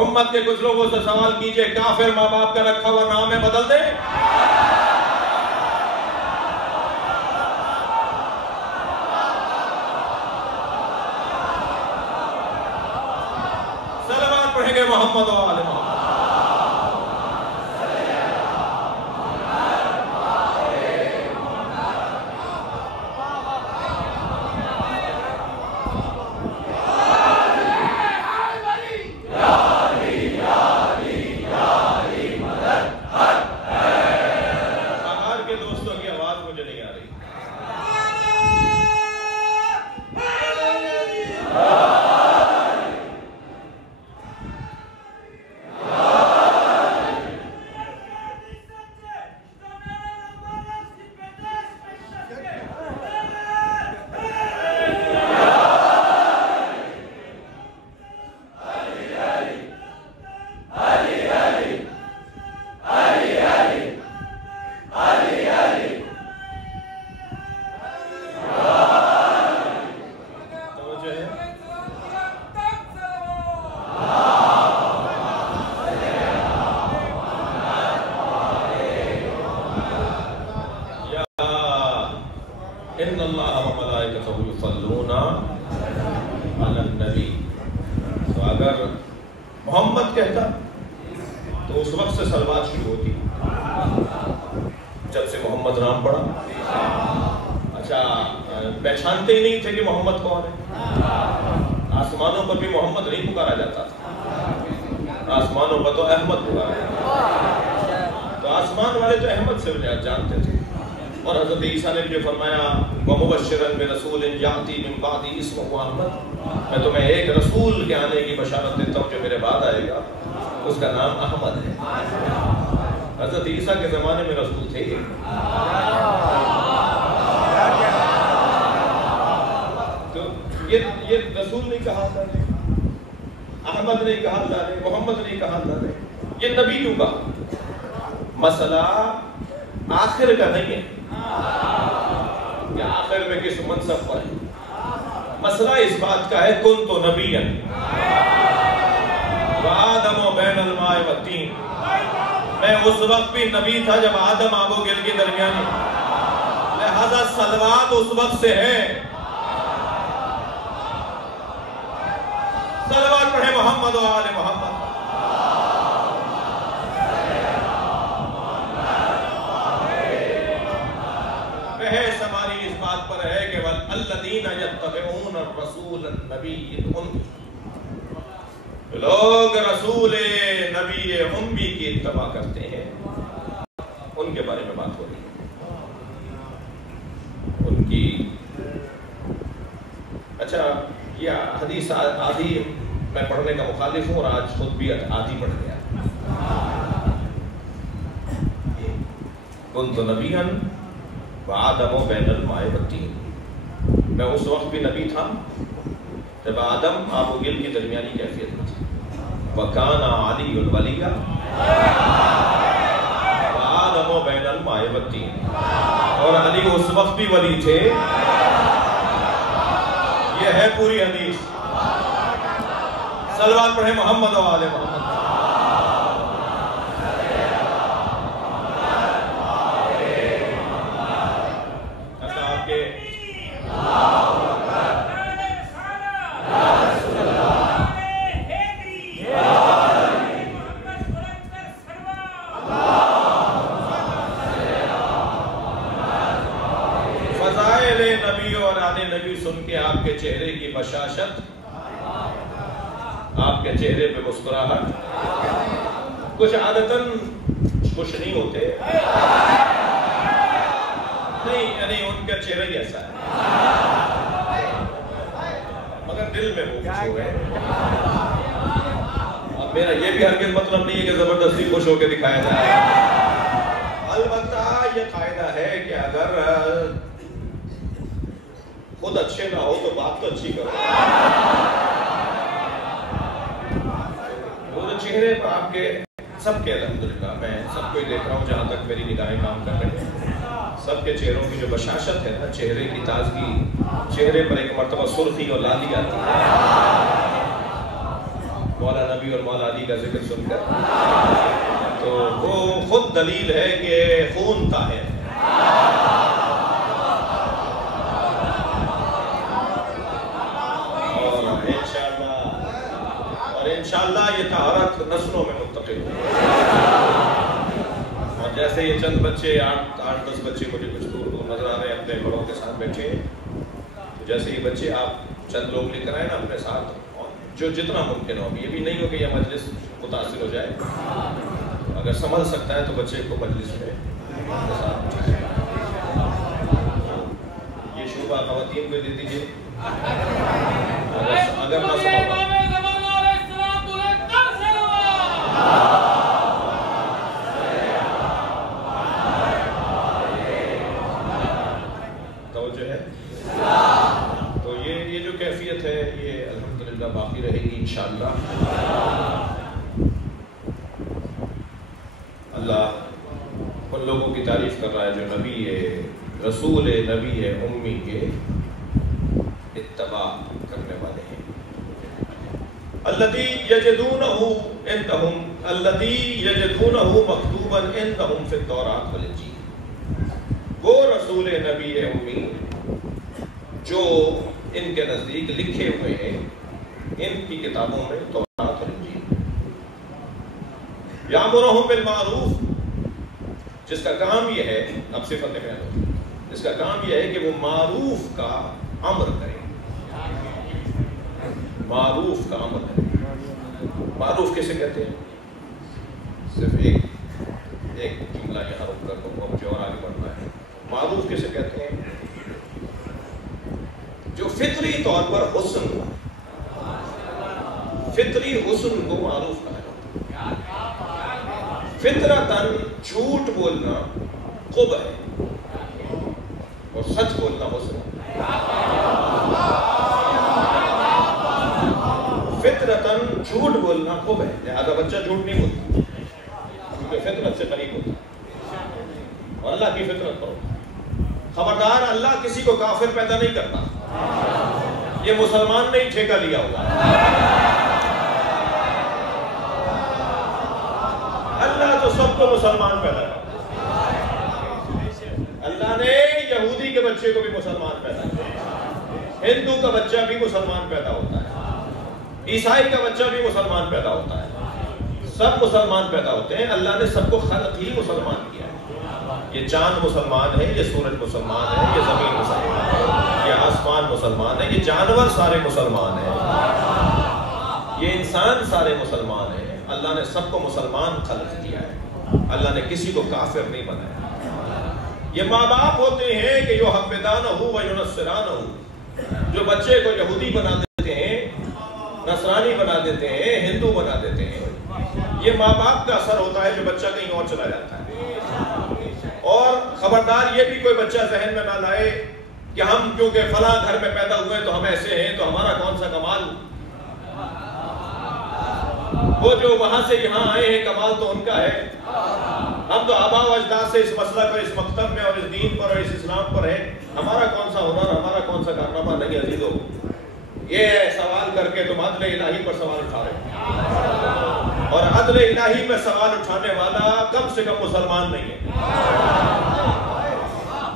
امت کے کچھ لوگوں سے سوال کیجئے، کافر ماں باپ کا رکھا ہوا نام ہے بدل دیں؟ سلوات پڑھیں گے محمد و آل محمد۔ ان اللہ و ملائکتہ یصلون علی النبی۔ تو اگر محمد کہتا تو اس وقت سے صلوات شروع ہوتی، جب سے محمد نام پڑا۔ اچھا پہچانتے ہی نہیں تھے کہ محمد کون ہے؟ آسمانوں پر بھی محمد نہیں پکارا جاتا تھا، آسمانوں پر تو احمد پکارا جاتا، تو آسمان والے تو احمد سے جانتے تھے۔ اور حضرت عیسیٰ نے جو فرمایا وَمُبَشِّرًا بِرَسُولٍ يَأْتِي مِن بَعْدِي اسْمُهُ احمد، میں تمہیں ایک رسول کے آنے کی بشارت دیتا ہوں جو میرے بعد آئے گا، اس کا نام احمد ہے۔ حضرت عیسیٰ کے زمانے میں رسول تھے، تو یہ رسول نہیں کہا اللہ نے، احمد نہیں کہا اللہ نے، محمد نہیں کہا اللہ نے، یہ نبی کیوں کہا؟ مسئلہ آخر کا نہیں ہے کہ آخر میں کس منصب پر ہے، مسئلہ اس بات کا ہے کن تو نبی وآدم و بین الماء والتین، میں اس وقت بھی نبی تھا جب آدم آب و گل کے درمیان، لہذا صلوات اس وقت سے ہے۔ صلوات پڑھیں محمد و آل محمد۔ بحث ہماری اس بات پر ہے کہ وَالَّذِينَ يَتَّبِعُونَ الرَّسُولَ النَّبِيَّ الْأُمِّيَّ، لوگ رسول نبی امی کی اتباع کرتے ہیں، ان کے بارے میں بات ہو رہی ہے، ان کی۔ اچھا یہ حدیث آدھی میں پڑھنے کا مخالف ہوں اور آج خود بھی آدھی پڑھ گیا۔ کن تو نبیًا وآدم و بین الماء والتین، میں اس وقت بھی نبی تھا جب آدم آب و گل کی درمیانی کیفیت میں تھی۔ وَكَانَ عَلِيٌّ وَلِيًّا وَآدَمُ بَيْنَ الْمَاءِ وَالتِّينِ، اور علی اس وقت بھی ولی تھے۔ یہ ہے پوری حدیث۔ صلوات پڑھیں محمد و آل محمد۔ نبی اور آل نبی سن کے آپ کے چہرے کی بشاشت، آپ کے چہرے پہ مسکراہٹ، کچھ عادتاً خوش نہیں ہوتے، نہیں ان کا چہرہ ہی ایسا ہے، مگر دل میں وہ خوش ہو گئے۔ اب میرا یہ بھی ہرگز مطلب نہیں ہے کہ زبردستی خوش ہو کے دکھایا جائے، البتہ یہ قاعدہ ہے کہ اگر خود اچھے نہ ہو تو بات تو اچھی کرو۔ وہ چہرے پر آپ کے سب کے الحمدللہ میں سب کو ہی دیکھ رہا ہوں جہاں تک میری نگاہیں کام کر رہے ہیں، سب کے چہروں کی جو بشاشت ہے نا، چہرے کی تازگی، چہرے پر ایک مرتبہ سرخی اور لادی آتی ہے مولا نبی اور مولا علی کا ذکر سن کر، تو وہ خود دلیل ہے کہ خون طاہر ہے۔ اور انشاءاللہ یہ طہارت نسلوں میں منتقل ہوگی۔ اور جیسے یہ چند بچے 8-10 بچے مجھے کچھ دور دور نظر آ رہے ہیں اپنے بڑوں کے ساتھ بیٹھے ہیں، جیسے یہ بچے آپ چند لوگ لے کر آئے نا اپنے ساتھ، جو جتنا ممکن ہو، یہ بھی نہیں ہو کہ یہ مجلس متاثر ہو جائے، اگر سنبھل سکتا ہے تو بچے کو مجلس میں ساتھ اٹھائے۔ یہ شعبہ خواتین کو دے دیجیے، اگر نہ سنبھل تو یہ جو کیفیت ہے یہ الحمدللہ باقی رہے گی انشاءاللہ۔ اللہ ان لوگوں کی تعریف کر رہا ہے جو نبی ہے، رسول ہے، نبی ہے، امی کے اتباع کرنے والے ہیں۔ الذی یجدونہ عندہم مکتوبا عندہم فی التوراۃ والانجیل، وہ رسول نبی امی جو ان کے نزدیک لکھے ہوئے ہیں ان کی کتابوں میں، تورات اور انجیل۔ یامرہم بالمعروف، جس کا کام یہ ہے، اب صفتیں بیان ہوتی ہیں، جس کا کام یہ ہے کہ وہ معروف کا امر کرے، معروف کا امر کرے۔ معروف کیسے کہتے ہیں؟ صرف ایک جملہ یہاں رک کر مجھے اور آگے بڑھنا ہے۔ معروف کیسے کہتے ہیں؟ جو فطری طور پر حسن کو معروف کہا جاتا ہے۔ فطرتاً جھوٹ بولنا قبح ہے اور سچ بولنا حسن ہے۔ فطرتاً جھوٹ بولنا قبح ہے، لہذا بچہ جھوٹ نہیں بولتا کیونکہ فطرت سے قریب ہوتا ہے اور اللہ کی فطرت پر ہوتا ہے۔ خبردار، اللہ کسی کو کافر پیدا نہیں کرتا، یہ مسلمان نے ہی ٹھیکہ لیا ہوگا۔ اللہ تو سب کو مسلمان پیدا کرتا ہے۔ اللہ نے یہودی کے بچے کو بھی مسلمان پیدا کیا، ہندو کا بچہ بھی مسلمان پیدا ہوتا ہے، عیسائی کا بچہ بھی مسلمان پیدا ہوتا ہے، سب مسلمان پیدا ہوتے ہیں۔ اللہ نے سب کو خلق ہی مسلمان کیا ہے۔ یہ چاند مسلمان ہے، یہ سورج مسلمان ہے، یہ زمین مسلمان ہے، یہ آسمان مسلمان ہے، یہ جانور سارے مسلمان ہیں، یہ انسان سارے مسلمان ہیں۔ اللہ نے سب کو مسلمان خلق کیا ہے، اللہ نے کسی کو کافر نہیں بنایا۔ یہ ماں باپ ہوتے ہیں کہ جو حبدانہ ہو و ینصرانہ ہو، جو بچے کو یہودی بنا دیتے ہیں، نصرانی بنا دیتے ہیں، ہندو بنا دیتے ہیں، یہ ماں باپ کا اثر ہوتا ہے جو بچہ کہیں اور چلا جاتا ہے۔ اور خبردار یہ بھی کوئی بچہ ذہن میں نہ لائے کہ ہم کیونکہ فلاں گھر میں پیدا ہوئے تو ہم ایسے ہیں تو ہمارا کون سا کمال، وہ جو وہاں سے یہاں آئے ہیں کمال تو ان کا ہے، ہم تو آباء و اجداد سے اس مسلک اور اس مکتب میں اور اس دین پر اور اس اسلام پر ہے، ہمارا کون سا ہنر، ہمارا کون سا کارنامہ نہیں عزیزو۔ یہ سوال کر کے تم عدل الہی پر سوال اٹھا رہے ہیں، اور عدل الہی میں سوال اٹھانے والا کم سے کم مسلمان نہیں ہے۔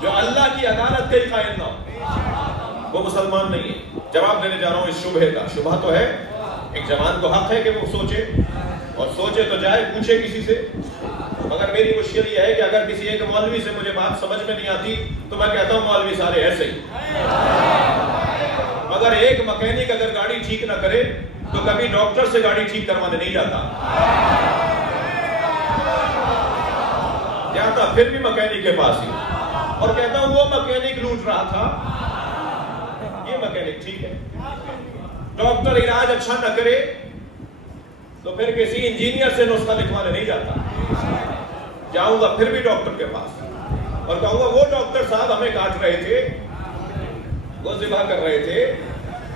جو اللہ کی عدالت کے قائل نہ ہو وہ مسلمان نہیں ہے۔ جواب دینے جا رہا ہوں اس شبہ کا۔ شبہ تو ہے، ایک جوان کو حق ہے کہ وہ سوچے، اور سوچے تو جائے، پوچھے کسی سے، مگر میری مشکل یہ ہے کہ اگر کسی ایک مولوی سے مجھے بات سمجھ میں نہیں آتی تو میں کہتا ہوں مولوی سارے ایسے ہی، مگر ایک مکینک اگر گاڑی ٹھیک نہ کرے تو کبھی ڈاکٹر سے گاڑی ٹھیک کروانے نہیں جاتا، جاتا پھر بھی مکینک کے پاس ہی، اور کہتا ہوں وہ مکینک لوٹ رہا تھا، یہ مکینک ٹھیک ہے۔ ڈاکٹر علاج اچھا نہ کرے تو پھر کسی انجینئر سے نسخہ لکھوانے نہیں جاتا، جاؤں گا پھر بھی ڈاکٹر کے پاس اور کہوں گا وہ ڈاکٹر صاحب ہمیں کاٹ رہے تھے، وہ ذبح کر رہے تھے،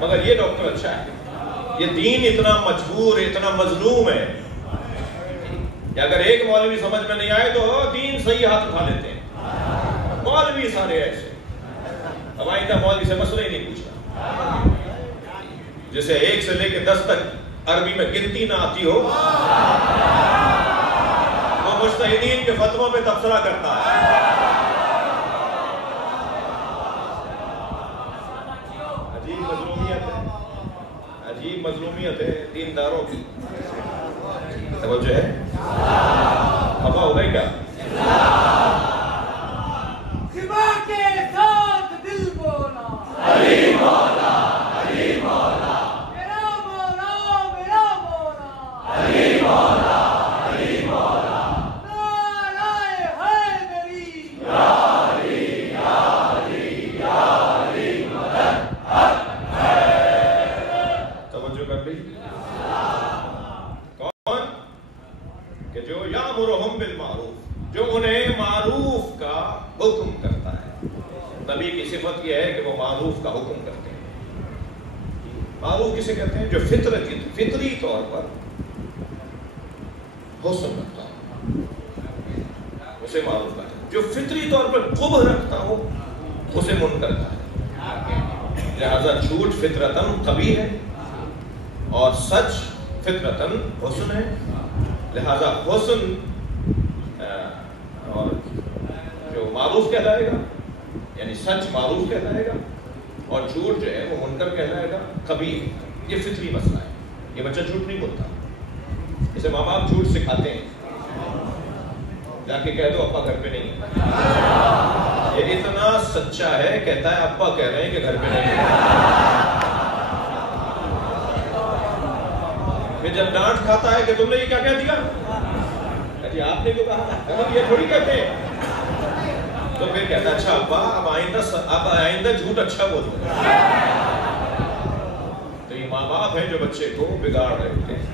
مگر یہ ڈاکٹر اچھا ہے۔ یہ دین اتنا مجبور، اتنا مظلوم ہے کہ اگر ایک مولوی سمجھ میں نہیں آئے تو دین صحیح ہاتھ اٹھا لیتے ہیں، مولوی سارے ایسے. اب آئندہ مولوی سے مسئلہ ہی نہیں پوچھنا. جسے 1 سے لے کے 10 تک عربی میں گنتی نہ آتی ہو وہ مجتہدین کے فتووں پہ تبصرہ کرتا ہے. عجیب مظلومیت ہے دینداروں کی. توجہ ہے. ابا ہو گئی کیا؟ خدا کے ساتھ دل بولا علی مولا علی مولا میرا مولا میرا مولا علی مولا علی مولا نعرہ حیدری یا علی یا علی یا علی مدد حق ہے. توجہ کر لی. کون کہ جو یامرہم بالمعروف، جو انہیں معروف کا حکم کرتا ہے. نبی کی صفت یہ ہے کہ وہ معروف کا حکم کرتے ہیں. معروف کسے کہتے ہیں؟ جو فطری طور پر حسن رکھتا ہو اسے معروف کہتے ہیں. جو فطری طور پر قبح رکھتا ہو اسے منکر کہتے ہیں. لہذا جھوٹ فطرتاً قبیح ہے اور سچ فطرتاً حسن ہے. لہذا حسن اور جو معروف کہلائے گا یعنی سچ معروف کہلائے گا اور جھوٹ جو ہے وہ منکر کہلائے گا. قبیح ہے. یہ فطری مسئلہ ہے. یہ بچہ جھوٹ نہیں بولتا. اسے ماں باپ جھوٹ سکھاتے ہیں. جا کے کہہ دو ابا گھر پہ نہیں ہے. یہ اتنا سچا ہے کہتا ہے ابا کہہ رہے ہیں کہ گھر پہ نہیں ہے. پھر جب ڈانٹ کھاتا ہے کہ تم نے یہ کیا کہہ دیا، جی آپ نے تو کہا یہ تھوڑی کہتے ہیں. تو پھر کہتا ہے اچھا ابا اب آئندہ جھوٹ اچھا بولو. تو یہ ماں باپ ہیں جو بچے کو بگاڑ رہے ہوتے ہیں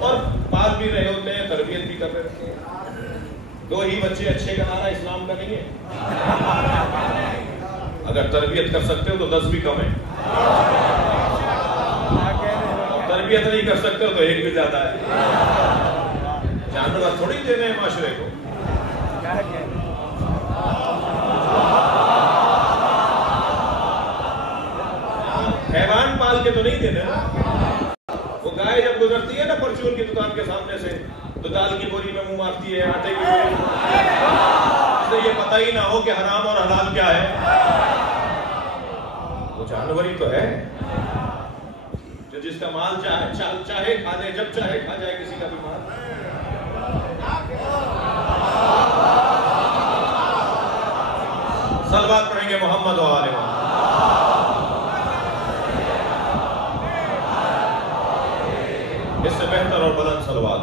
اور پال بھی رہے ہوتے ہیں، تربیت بھی کر رہے ہوتے ہیں. 2 ہی بچے اچھے کا نعرہ اسلام کا نہیں ہے. اگر تربیت کر سکتے ہو تو 10 بھی کم ہے. تربیت نہیں کر سکتے ہو تو 1 بھی زیادہ ہے. جانور تھوڑی دے رہے ہیں معاشرے کو. حیوان پال کے تو نہیں دے رہے. وہ گائے جب گزرتی ہے نا پرچون کی دکان کے سامنے سے تو دال کی بوری میں منہ مارتی ہے، آٹے کی بوری. اسے یہ پتہ ہی نہ ہو کہ حرام اور حلال کیا ہے. وہ جانور ہی تو ہے جو جس کا مال چاہے کھا لے، جب چاہے کھا جائے کسی کا بھی مال. صلوات پڑھیں گے محمد و آل محمد. اس سے بہتر اور بلند صلوات.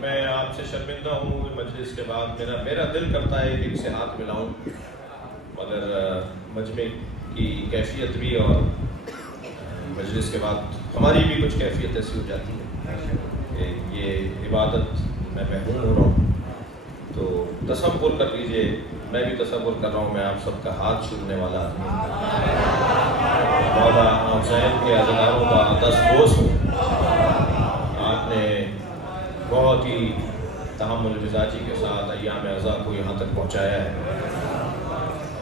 میں آپ سے شرمندہ ہوں مجلس کے بعد. میرا دل کرتا ہے کہ ان سے ہاتھ ملاؤں مگر مجمع کی کیفیت بھی اور مجلس کے بعد ہماری بھی کچھ کیفیت ایسی ہو جاتی ہے کہ یہ عبادت میں محروم ہو رہا ہوں. تو تصور کر لیجئے، میں بھی تصور کر رہا ہوں میں آپ سب کا ہاتھ چھونے والا مولا حسین کے عزاداروں کا دستبوس ہوں. آپ نے بہت ہی تحمل مزاجی کے ساتھ ایام عزا کو یہاں تک پہنچایا ہے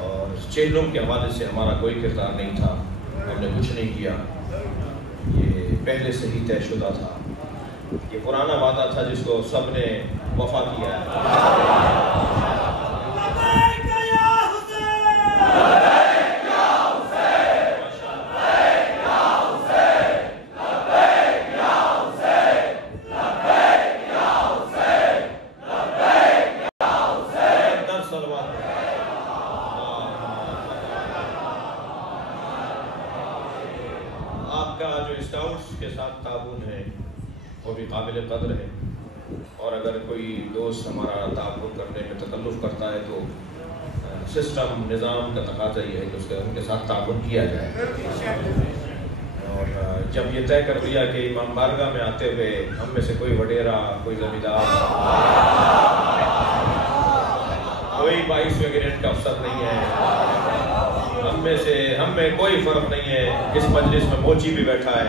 اور چہلوں کے حوالے سے ہمارا کوئی کردار نہیں تھا. ہم نے کچھ نہیں کیا. یہ پہلے سے ہی طے شدہ تھا. یہ پرانا وعدہ تھا جس کو سب نے وفا کیا ہے. آپ کا جو اسکاؤٹس کے ساتھ تعاون ہے وہ بھی قابل قدر ہے اور اگر کوئی دوست ہمارا تعاون کرنے میں تکلف کرتا ہے تو سسٹم نظام کا تقاضا یہ ہے کہ اس کے ان کے ساتھ تعاون کیا جائے. اور جب یہ طے کر دیا کہ امام بارگاہ میں آتے ہوئے ہم میں سے کوئی وڈیرا، کوئی زمیندار، کوئی 22ویں گریڈ کا افسر نہیں ہے، ہم میں کوئی فرق نہیں ہے. اس مجلس میں موچی بھی بیٹھا ہے،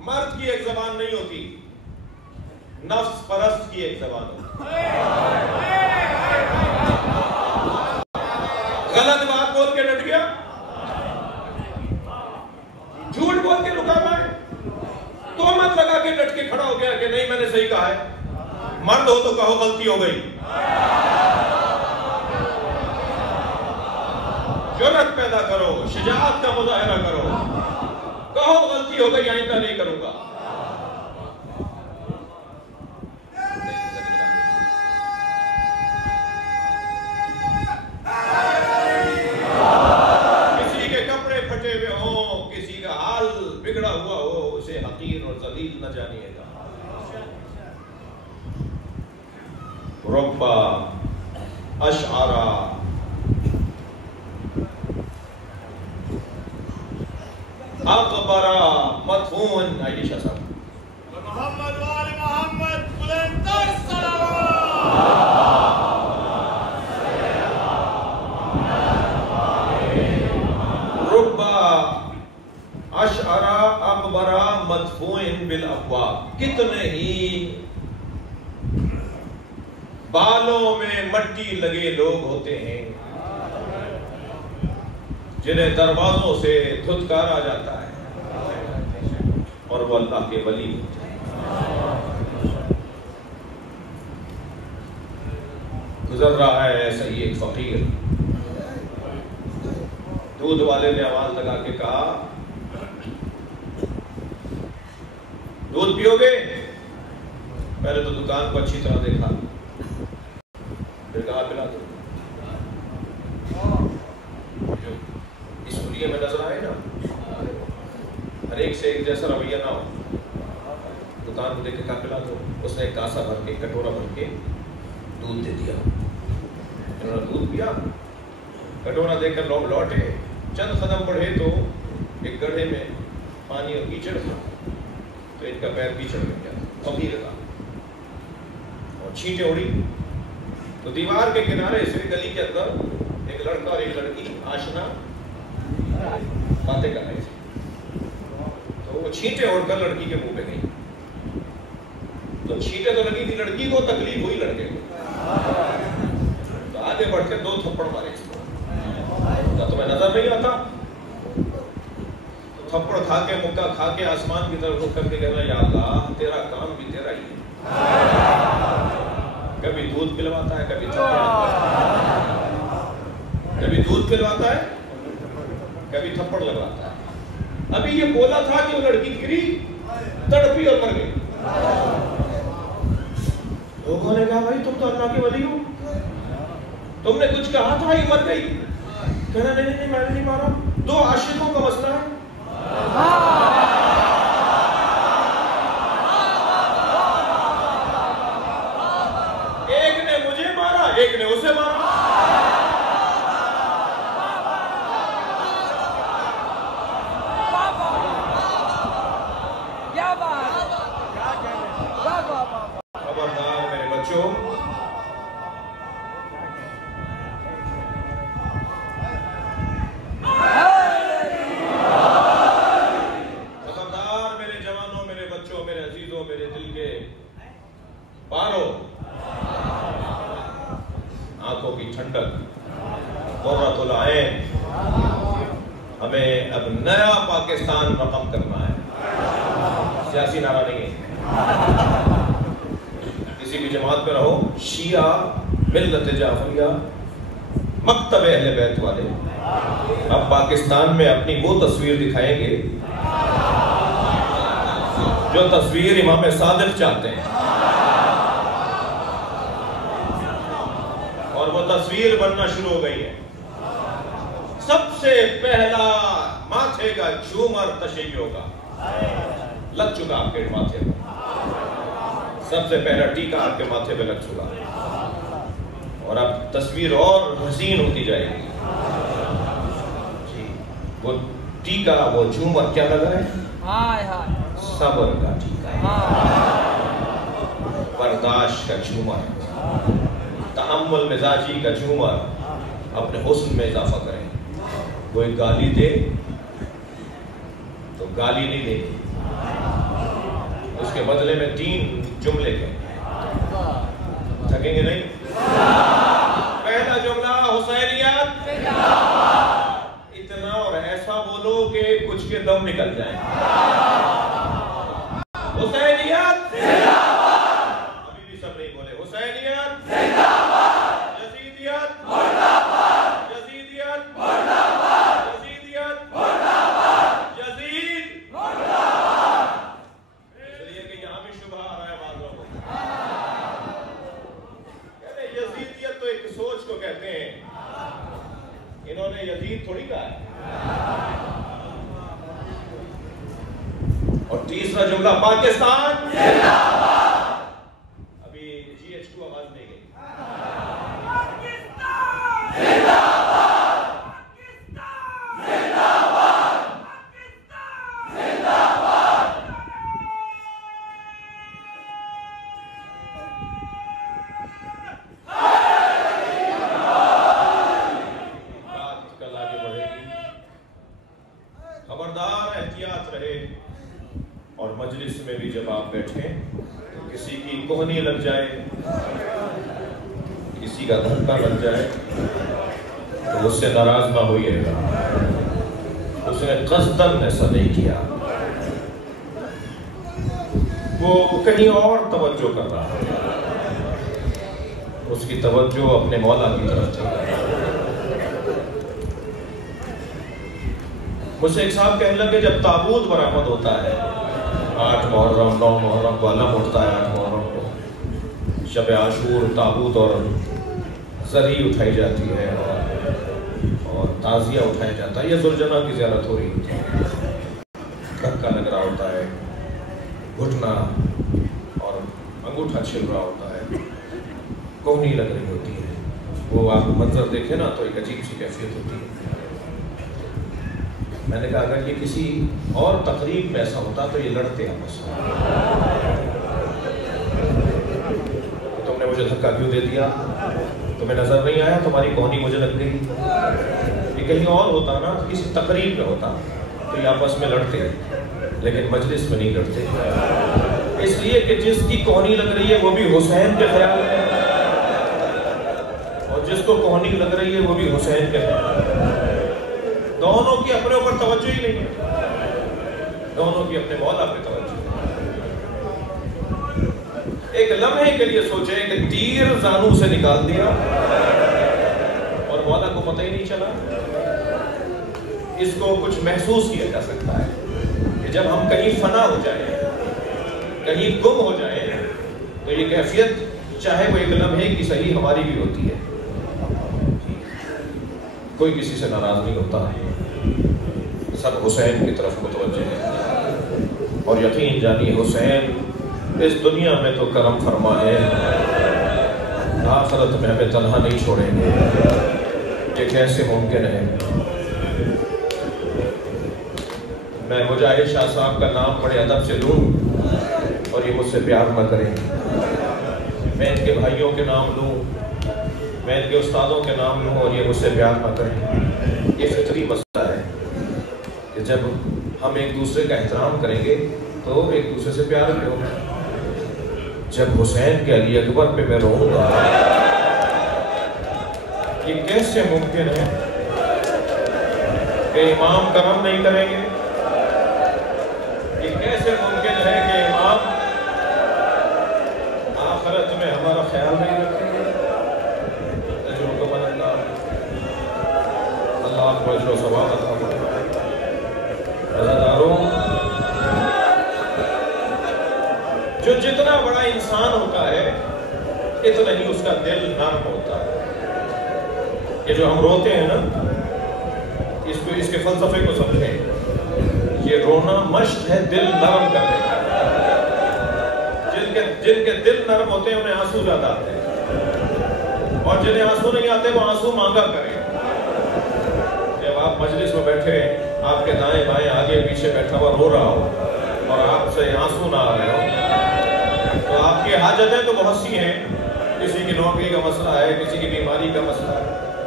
مرد کی ایک زبان نہیں ہوتی، نفس پرست کی ایک زبان ہوتی۔ غلط بات بول کے ڈٹ گیا، جھوٹ بول کے رکا پائے، تہمت لگا کے ڈٹ کے کھڑا ہو گیا کہ نہیں میں نے صحیح کہا ہے۔ مرد ہو تو کہو غلطی ہو گئی، جرأت پیدا کرو، شجاعت کا مظاہرہ کرو، کہو غلطی ہو گئی آئندہ نہیں کروں گا۔ کسی کے کپڑے پھٹے ہوئے ہوں، کسی کا حال بگڑا ہوا ہو، اسے حقیر اور ذلیل نہ جانیے گا۔ ربا اشعرا اکبرا مدفون، عائشہ صاحب محمد وآل محمد بلندر صلوات۔ ربا اشعرا اکبرا مدفون بالابواب، کتنے ہی بالوں میں مٹی لگے لوگ ہوتے ہیں جنہیں دروازوں سے دھتکارا جاتا ہے اور وہ اللہ کے ولی ہوتے ہیں۔ گزر رہا ہے ایسا ہی ایک فقیر، دودھ والے نے آواز لگا کے کہا دودھ پیو گے؟ پہلے تو دکان کو اچھی طرح دیکھا، پھر کہا پلا دو۔ جو اس حلیے میں نظر آئے نا، ہر ایک سے ایک جیسا رویہ نہ ہو، دکان کو دیکھ کے کہا پلا دو۔ اس نے ایک کاسا بھر کے، کٹورا بھر کے دودھ دے دیا، انہوں نے دودھ پیا، کٹورا دے کر لوگ لوٹے، چند قدم بڑھے تو ایک گڑھے میں پانی اور کیچڑ تھا، تو ان کا پیر کیچڑ میں گیا، فقیر کا، اور چھینٹیں اڑی تو دیوار کے کنارے سے گلی کے اندر ایک لڑکا اور ایک لڑکی آشنا باتیں کر رہے تھے، تو وہ چھینٹیں اڑ کر لڑکی کے منہ پہ گئی، تو چھینٹیں تو لگی تھی لڑکی کو، تکلیف ہوئی لڑکے کو، تو آگے بڑھ کے 2 تھپڑ مارے اس کو، کہا تمہیں نظر نہیں آتا؟ تو تھپڑ کھا کے، مکہ کھا کے آسمان کی طرف رخ کر کے کہنا یا اللہ تیرا کام بھی تیرا ہی ہے، کبھی دودھ پلواتا ہے، کبھی تھپڑ لگواتا ہے، کبھی دودھ پلواتا ہے، کبھی تھپڑ لگواتا ہے۔ ابھی یہ بولا تھا کہ وہ لڑکی گری، تڑپی اور مر گئی۔ لوگوں نے کہا بھائی تم تو اللہ کے ولی ہو، تم نے کچھ کہا تھا یہ مر گئی؟ کہنا نہیں نہیں میں نے نہیں مارا، 2 عاشقوں کا مسئلہ ہے، ایک نے مجھے مارا ایک نے اسے مارا۔ خبردار میرے بچوں، خبردار میرے جوانوں، میرے بچوں، میرے عزیزوں، میرے دل کے پاروں، آنکھوں کی ٹھنڈک، قرۃ العین، ہمیں اب نیا پاکستان رقم کرنا ہے، سیاسی نعرہ نہیں ہے، کسی بھی جماعت پہ رہو، شیعہ، ملت جعفریہ، مکتب اہل بیت والے، اب پاکستان میں اپنی وہ تصویر دکھائیں گے جو تصویر امام صادق چاہتے ہیں، اور وہ تصویر بننا شروع ہو گئی ہے۔ سب سے پہلا ماتھے کا جھومر تشیعوں کا لگ چکا آپ کے ماتھے پر، سب سے پہلا ٹیکہ آپ کے ماتھے پہ لگ چکا، اور اب تصویر اور حسین ہوتی جائے گی۔ جی وہ ٹیکہ، وہ جھومر کیا لگا ہے؟ صبر کا ٹیکہ، برداشت کا جھومر، ام المزاجی کا جھومر اپنے حسن میں اضافہ کریں. کوئی گالی دے تو گالی نہیں دے، اس کے بدلے میں 3 جملے کہیں. تھکیں گے نہیں؟ پہلا جملہ حسینیت، اتنا اور ایسا بولو کہ کچھ کے دم نکل جائیں. حسینیت، ابھی بھی سب نہیں بولے. حسینیت، یزیدیت، یزیدیت، یزیدیت، یزید. اس لیے کہ یہاں بھی شبہ آ رہا ہے بعض لوگوں کو. کہتے ہیں یزیدیت تو ایک سوچ کو کہتے ہیں، انہوں نے یزید تھوڑی کہا ہے. اور تیسرا جملہ پاکستان، ابھی GH2 آواز نہیں گئی. بات کل آگے بڑھے گی. خبردار احتیاط رہے، اور مجلس میں بھی جب آپ بیٹھیں تو کسی کی کوہنی لگ جائے، کسی کا دھکا لگ جائے تو اس سے ناراض نہ ہوئیے گا. اس نے قصداً ایسا نہیں کیا، وہ کہیں اور توجہ کر رہا ہے. اس کی توجہ اپنے مولا کی طرف تھی. مجھ سے ایک صاحب کہنے لگے جب تابوت برآمد ہوتا ہے 8 محرم 9 محرم کو علم اٹھتا ہے، 8 محرم کو شب عاشور تابوت اور زری اٹھائی جاتی ہے اور تعزیہ اٹھایا جاتا ہے، یا ذوالجناح کی زیارت ہو رہی ہوتی ہے، دھکا لگ رہا ہوتا ہے، گھٹنا اور انگوٹھا چھل رہا ہوتا ہے، کوہنی لگ رہی ہوتی ہے. وہ آپ منظر دیکھیں نا تو ایک عجیب سی کیفیت ہوتی ہے. میں نے کہا اگر یہ کسی اور تقریب میں ایسا ہوتا تو یہ لڑتے آپس میں. تم نے مجھے دھکا کیوں دے دیا؟ تمہیں نظر نہیں آیا؟ تمہاری کوہنی مجھے لگ گئی. یہ کہیں اور ہوتا نا، کسی تقریب میں ہوتا تو یہ آپس میں لڑتے ہیں، لیکن مجلس میں نہیں لڑتے. اس لیے کہ جس کی کوہنی لگ رہی ہے وہ بھی حسین کے خیال ہے، اور جس کو کوہنی لگ رہی ہے وہ بھی حسین کے خیال ہے. دونوں کی اپنے اوپر توجہ ہی نہیں ہے، دونوں کی اپنے مولا پہ توجہ. ایک لمحے کے لیے سوچیں کہ تیر زانو سے نکال دیا اور مولا کو پتہ ہی نہیں چلا. اس کو کچھ محسوس کیا جا سکتا ہے کہ جب ہم کہیں فنا ہو جائیں، کہیں گم ہو جائیں، تو یہ کیفیت چاہے وہ ایک لمحے کی صحیح ہماری بھی ہوتی ہے. کوئی کسی سے ناراض نہیں ہوتا، سب حسین کی طرف متوجہ ہے. اور یقین جانیے حسین اس دنیا میں تو کرم فرما ہے، آخرت میں ہمیں تنہا نہیں چھوڑیں گے. یہ کیسے ممکن ہے؟ میں مجاہد شاہ صاحب کا نام بڑے ادب سے لوں اور یہ مجھ سے پیار نہ کریں. میں ان کے بھائیوں کے نام لوں، میں ان کے استادوں کے نام لوں اور یہ مجھ سے پیار نہ کریں. یہ فطری مسئلہ ہے کہ جب ہم ایک دوسرے کا احترام کریں گے تو ایک دوسرے سے پیار بھی ہوگا. جب حسین کے علی اکبر پہ میں روؤں گا، یہ کیسے ممکن ہے کہ امام کرم نہیں کریں گے؟ یہ کیسے ممکن ہے کہ امام آخرت میں ہمارا خیال نہیں رکھیں گے؟ اللہ کو اجر و ثواب عطا فرمائے. عزیزانو، جو جتنا بڑا انسان ہوتا ہے اتنا ہی اس کا دل نرم ہوتا ہے. یہ جو ہم روتے ہیں نا، اس کے فلسفے کو سمجھیں. یہ رونا مشق ہے دل نرم کرنے کا. جن کے دل نرم ہوتے ہیں انہیں آنسو زیادہ آتے ہیں، اور جنہیں آنسو نہیں آتے وہ آنسو مانگا کریں. جب آپ مجلس میں بیٹھے، آپ کے دائیں بائیں آگے پیچھے بیٹھا ہوا رو رہا ہو اور آپ سے آنسو نہ آ رہے ہو، تو آپ کی حاجتیں تو بہت سی ہیں، کسی کی نوکری کا مسئلہ ہے، کسی کی بیماری کا مسئلہ ہے،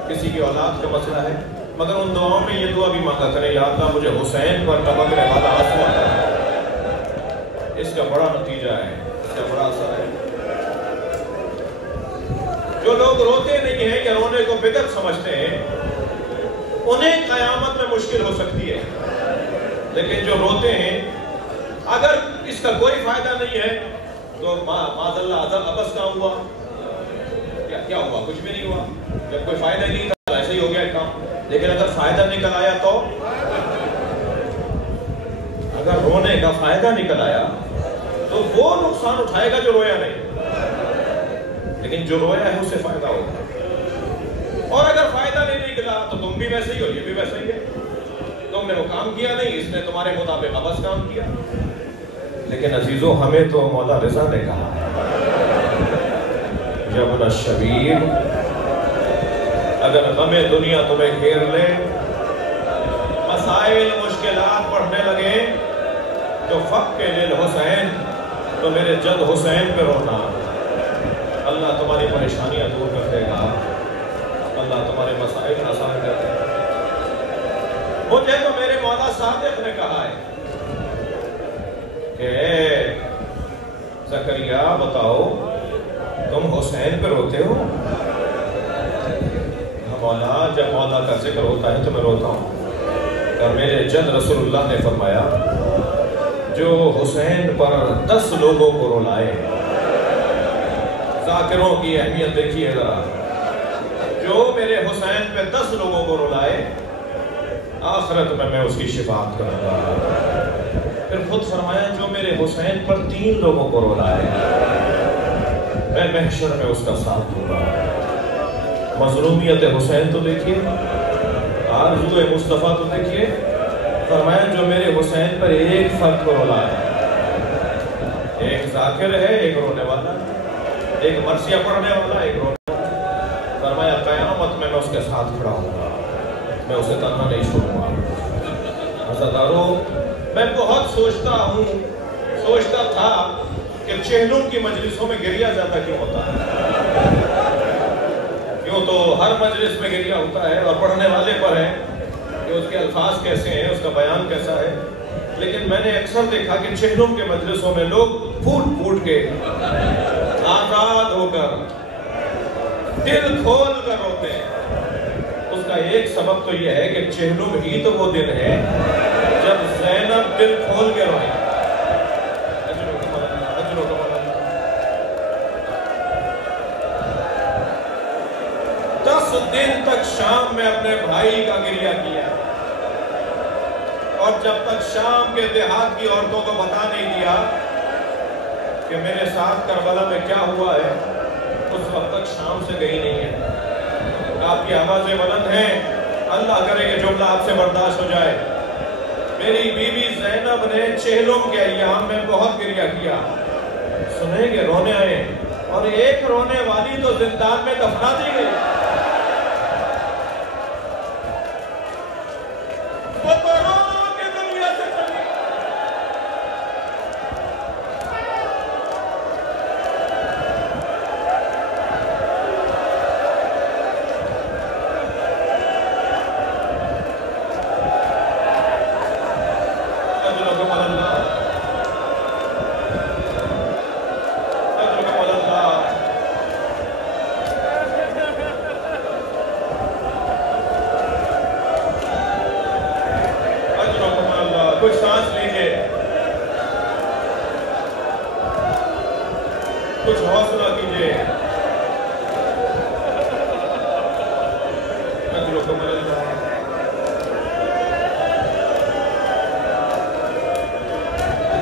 کسی کی اولاد کا مسئلہ ہے، مگر ان دعاؤں میں یہ دعا بھی مانگا کریں، یا اللہ مجھے حسین پر ٹپکنے والا آنسو عطا کر۔ اس کا بڑا نتیجہ ہے، اس کا بڑا اثر ہے۔ جو لوگ روتے نہیں ہیں یا رونے کو بدعت سمجھتے ہیں، انہیں قیامت میں مشکل ہو سکتی ہے، لیکن جو روتے ہیں اگر اس کا کوئی فائدہ نہیں ہے تو معاذ اللہ عبث کا ہوا، کیا ہوا؟ کچھ بھی نہیں ہوا۔ جب کوئی فائدہ نہیں تھا ایسے ہی ہو گیا کام، لیکن اگر فائدہ نکل آیا تو اگر رونے کا فائدہ نکل آیا تو وہ نقصان اٹھائے گا جو رویا نہیں، لیکن جو رویا ہے اس سے فائدہ ہوگا۔ اور اگر فائدہ نہیں نکلا تو تم بھی ویسے ہی ہو، یہ بھی ویسے ہی ہے، تم نے وہ کام کیا نہیں، اس نے تمہارے مطابق عبث کام کیا۔ لیکن عزیزو ہمیں تو مولا رضا نے کہا جب نہ شبیر، اگر غم دنیا تمہیں گھیر لے، مسائل مشکلات بڑھنے لگے تو فق کے لیل حسین، تو میرے جد حسین پہ رونا، اللہ تمہاری پریشانیاں دور کر دے گا، اللہ تمہارے مسائل آسان کر دے گا۔ مجھے تو میرے مولا صادق نے کہا ہے کہ اے زکریا بتاؤ تم حسین پہ روتے ہو؟ مولا جب مولا کا ذکر ہوتا ہے تو میں روتا ہوں۔ اور میرے جد رسول اللہ نے فرمایا جو حسین پر 10 لوگوں کو رولائے، ذاکروں کی اہمیت دیکھیے ذرا، جو میرے حسین پہ 10 لوگوں کو رولائے آخرت میں اس کی شفاعت کروں گا۔ پھر خود فرمایا جو میرے حسین پر 3 لوگوں کو رولائے میں محشر میں اس کا ساتھ دوں گا۔ مظلومیت حسین تو دیکھیے، آرزو مصطفیٰ تو دیکھیے، فرمایا جو میرے حسین پر ایک فرد کو رولائے، ایک ذاکر ہے، ایک رونے والا، ایک مرثیہ پڑھنے والا، ایک رونے والا، فرمایا قیامت میں اس کے ساتھ کھڑا ہوں گا، میں اسے تنہا نہیں چھوڑوں گا۔ عزیزانو، میں بہت سوچتا تھا کہ چہلوں کی مجلسوں میں گریہ زیادہ کیوں ہوتا ہے؟ کیوں تو ہر مجلس میں گریہ ہوتا ہے اور پڑھنے والے پر ہے کہ اس کے الفاظ کیسے ہیں، اس کا بیان کیسا ہے، لیکن میں نے اکثر دیکھا کہ چہلوں کے مجلسوں میں لوگ پھوٹ کے آزاد ہو کر دل کھول کر روتے ہیں۔ اس کا ایک سبب تو یہ ہے کہ چہلم ہی تو وہ دن ہے جب زینب دل کھول کے روئیں۔ 10 دن تک شام میں اپنے بھائی کا گریہ کیا، اور جب تک شام کے دیہات کی عورتوں کو بتا نہیں دیا کہ میرے ساتھ کربلا میں کیا ہوا ہے، اس وقت تک شام سے گئی نہیں ہے۔ آپ کی آوازیں بلند ہیں، اللہ کرے کہ جملہ آپ سے برداشت ہو جائے۔ میری بیوی زینب نے چہلم کے ایام میں بہت گریہ کیا، سنیں گے رونے آئے، اور ایک رونے والی تو زندان میں دفنا دی گئی۔ وہ تو رو کے دنیا سے چلی۔ کچھ سانس لیجئے، کچھ حوصلہ کیجئے۔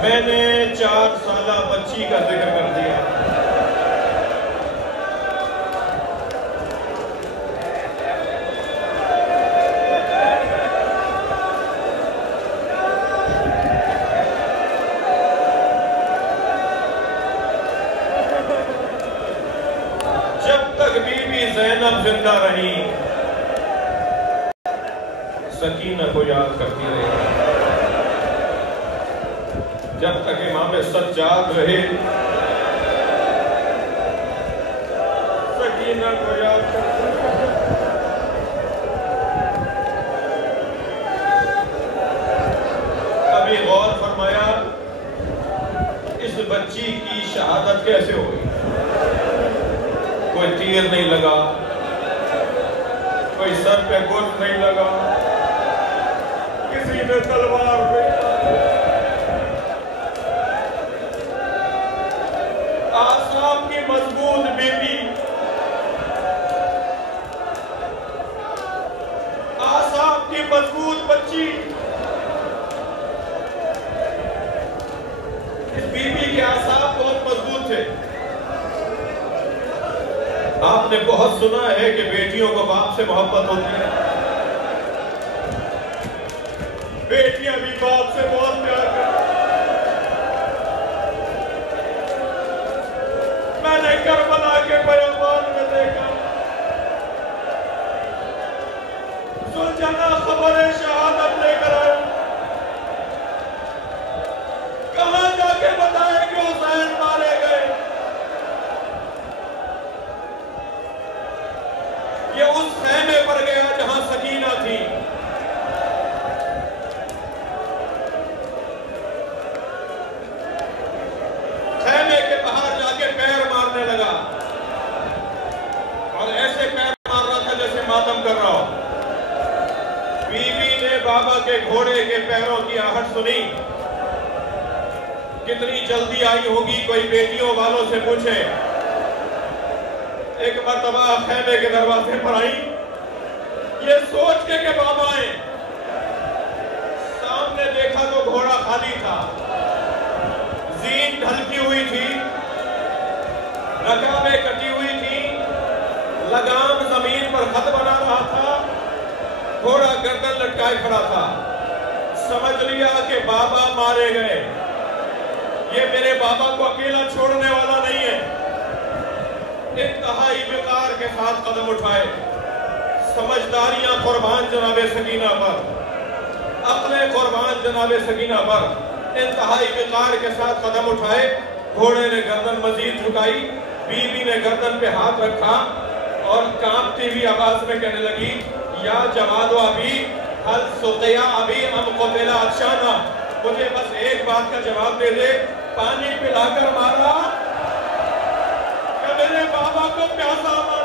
میں نے 4 سالہ بچی کا ذکر کر دیا، زینب زندہ رہی، سکینہ کو یاد کرتی رہی، جب تک امام سجاد رہے مدینہ کو یاد کرتے ہیں۔ ابھی غور فرمایا اس بچی کی شہادت کیسے ہوئی؟ کوئی تیر نہیں لگا، کوئی سر پہ گرد نہیں لگا، کسی نے تلوار نہیں آسام کی مضبوط بیٹی، آسام کی مضبوط بچی، اس بیوی کے آسام بہت مضبوط تھے۔ آپ نے بہت سنا ہے کہ بیٹیوں کو باپ سے محبت ہوتی ہے، بیٹیاں بھی باپ سے بہت پیار کرتی ہیں۔ میں نے کربلا کے بیابان میں دیکھا، زوجنا خبر شہادت لے کر آئے، کہاں جا کے بتائے کہ حسین مارے گئے؟ یہ اس خیمے پر گیا جہاں سکینہ تھی، خیمے کے باہر جا کے پیر مارنے لگا، اور ایسے پیر مار رہا تھا جیسے ماتم کر رہا ہو۔ بیوی نے بابا کے گھوڑے کے پیروں کی آہٹ سنی، کتنی جلدی آئی ہوگی کوئی بیٹیوں والوں سے پوچھے۔ ایک مرتبہ خیمے کے دروازے پر آئی، یہ سوچ کے کہ بابا آئے، سامنے دیکھا تو گھوڑا خالی تھا، زین ڈھلکی ہوئی تھی، رکابیں کٹی ہوئی تھی، لگام زمین پر خط بنا رہا تھا، گھوڑا گردن لٹکائے کھڑا تھا۔ سمجھ لیا کہ بابا مارے گئے، یہ میرے بابا کو اکیلا چھوڑنے والا نہیں ہے۔ انتہائی وقار کے ساتھ قدم اٹھائے، سمجھداریاں قربان جناب سکینہ پر، عقلیں قربان جناب سکینہ پر، انتہائی وقار کے ساتھ قدم اٹھائے۔ گھوڑے نے گردن مزید جھکائی، بیوی نے گردن پہ ہاتھ رکھا اور کانپتی ہوئی آواز میں کہنے لگی، یا جواد و ابی حل سقیا ابی ام قتلا عطشانا، مجھے بس ایک بات کا جواب دے دے، پانی پلا کر مارا کہ میرے بابا کو پیاسا مارا؟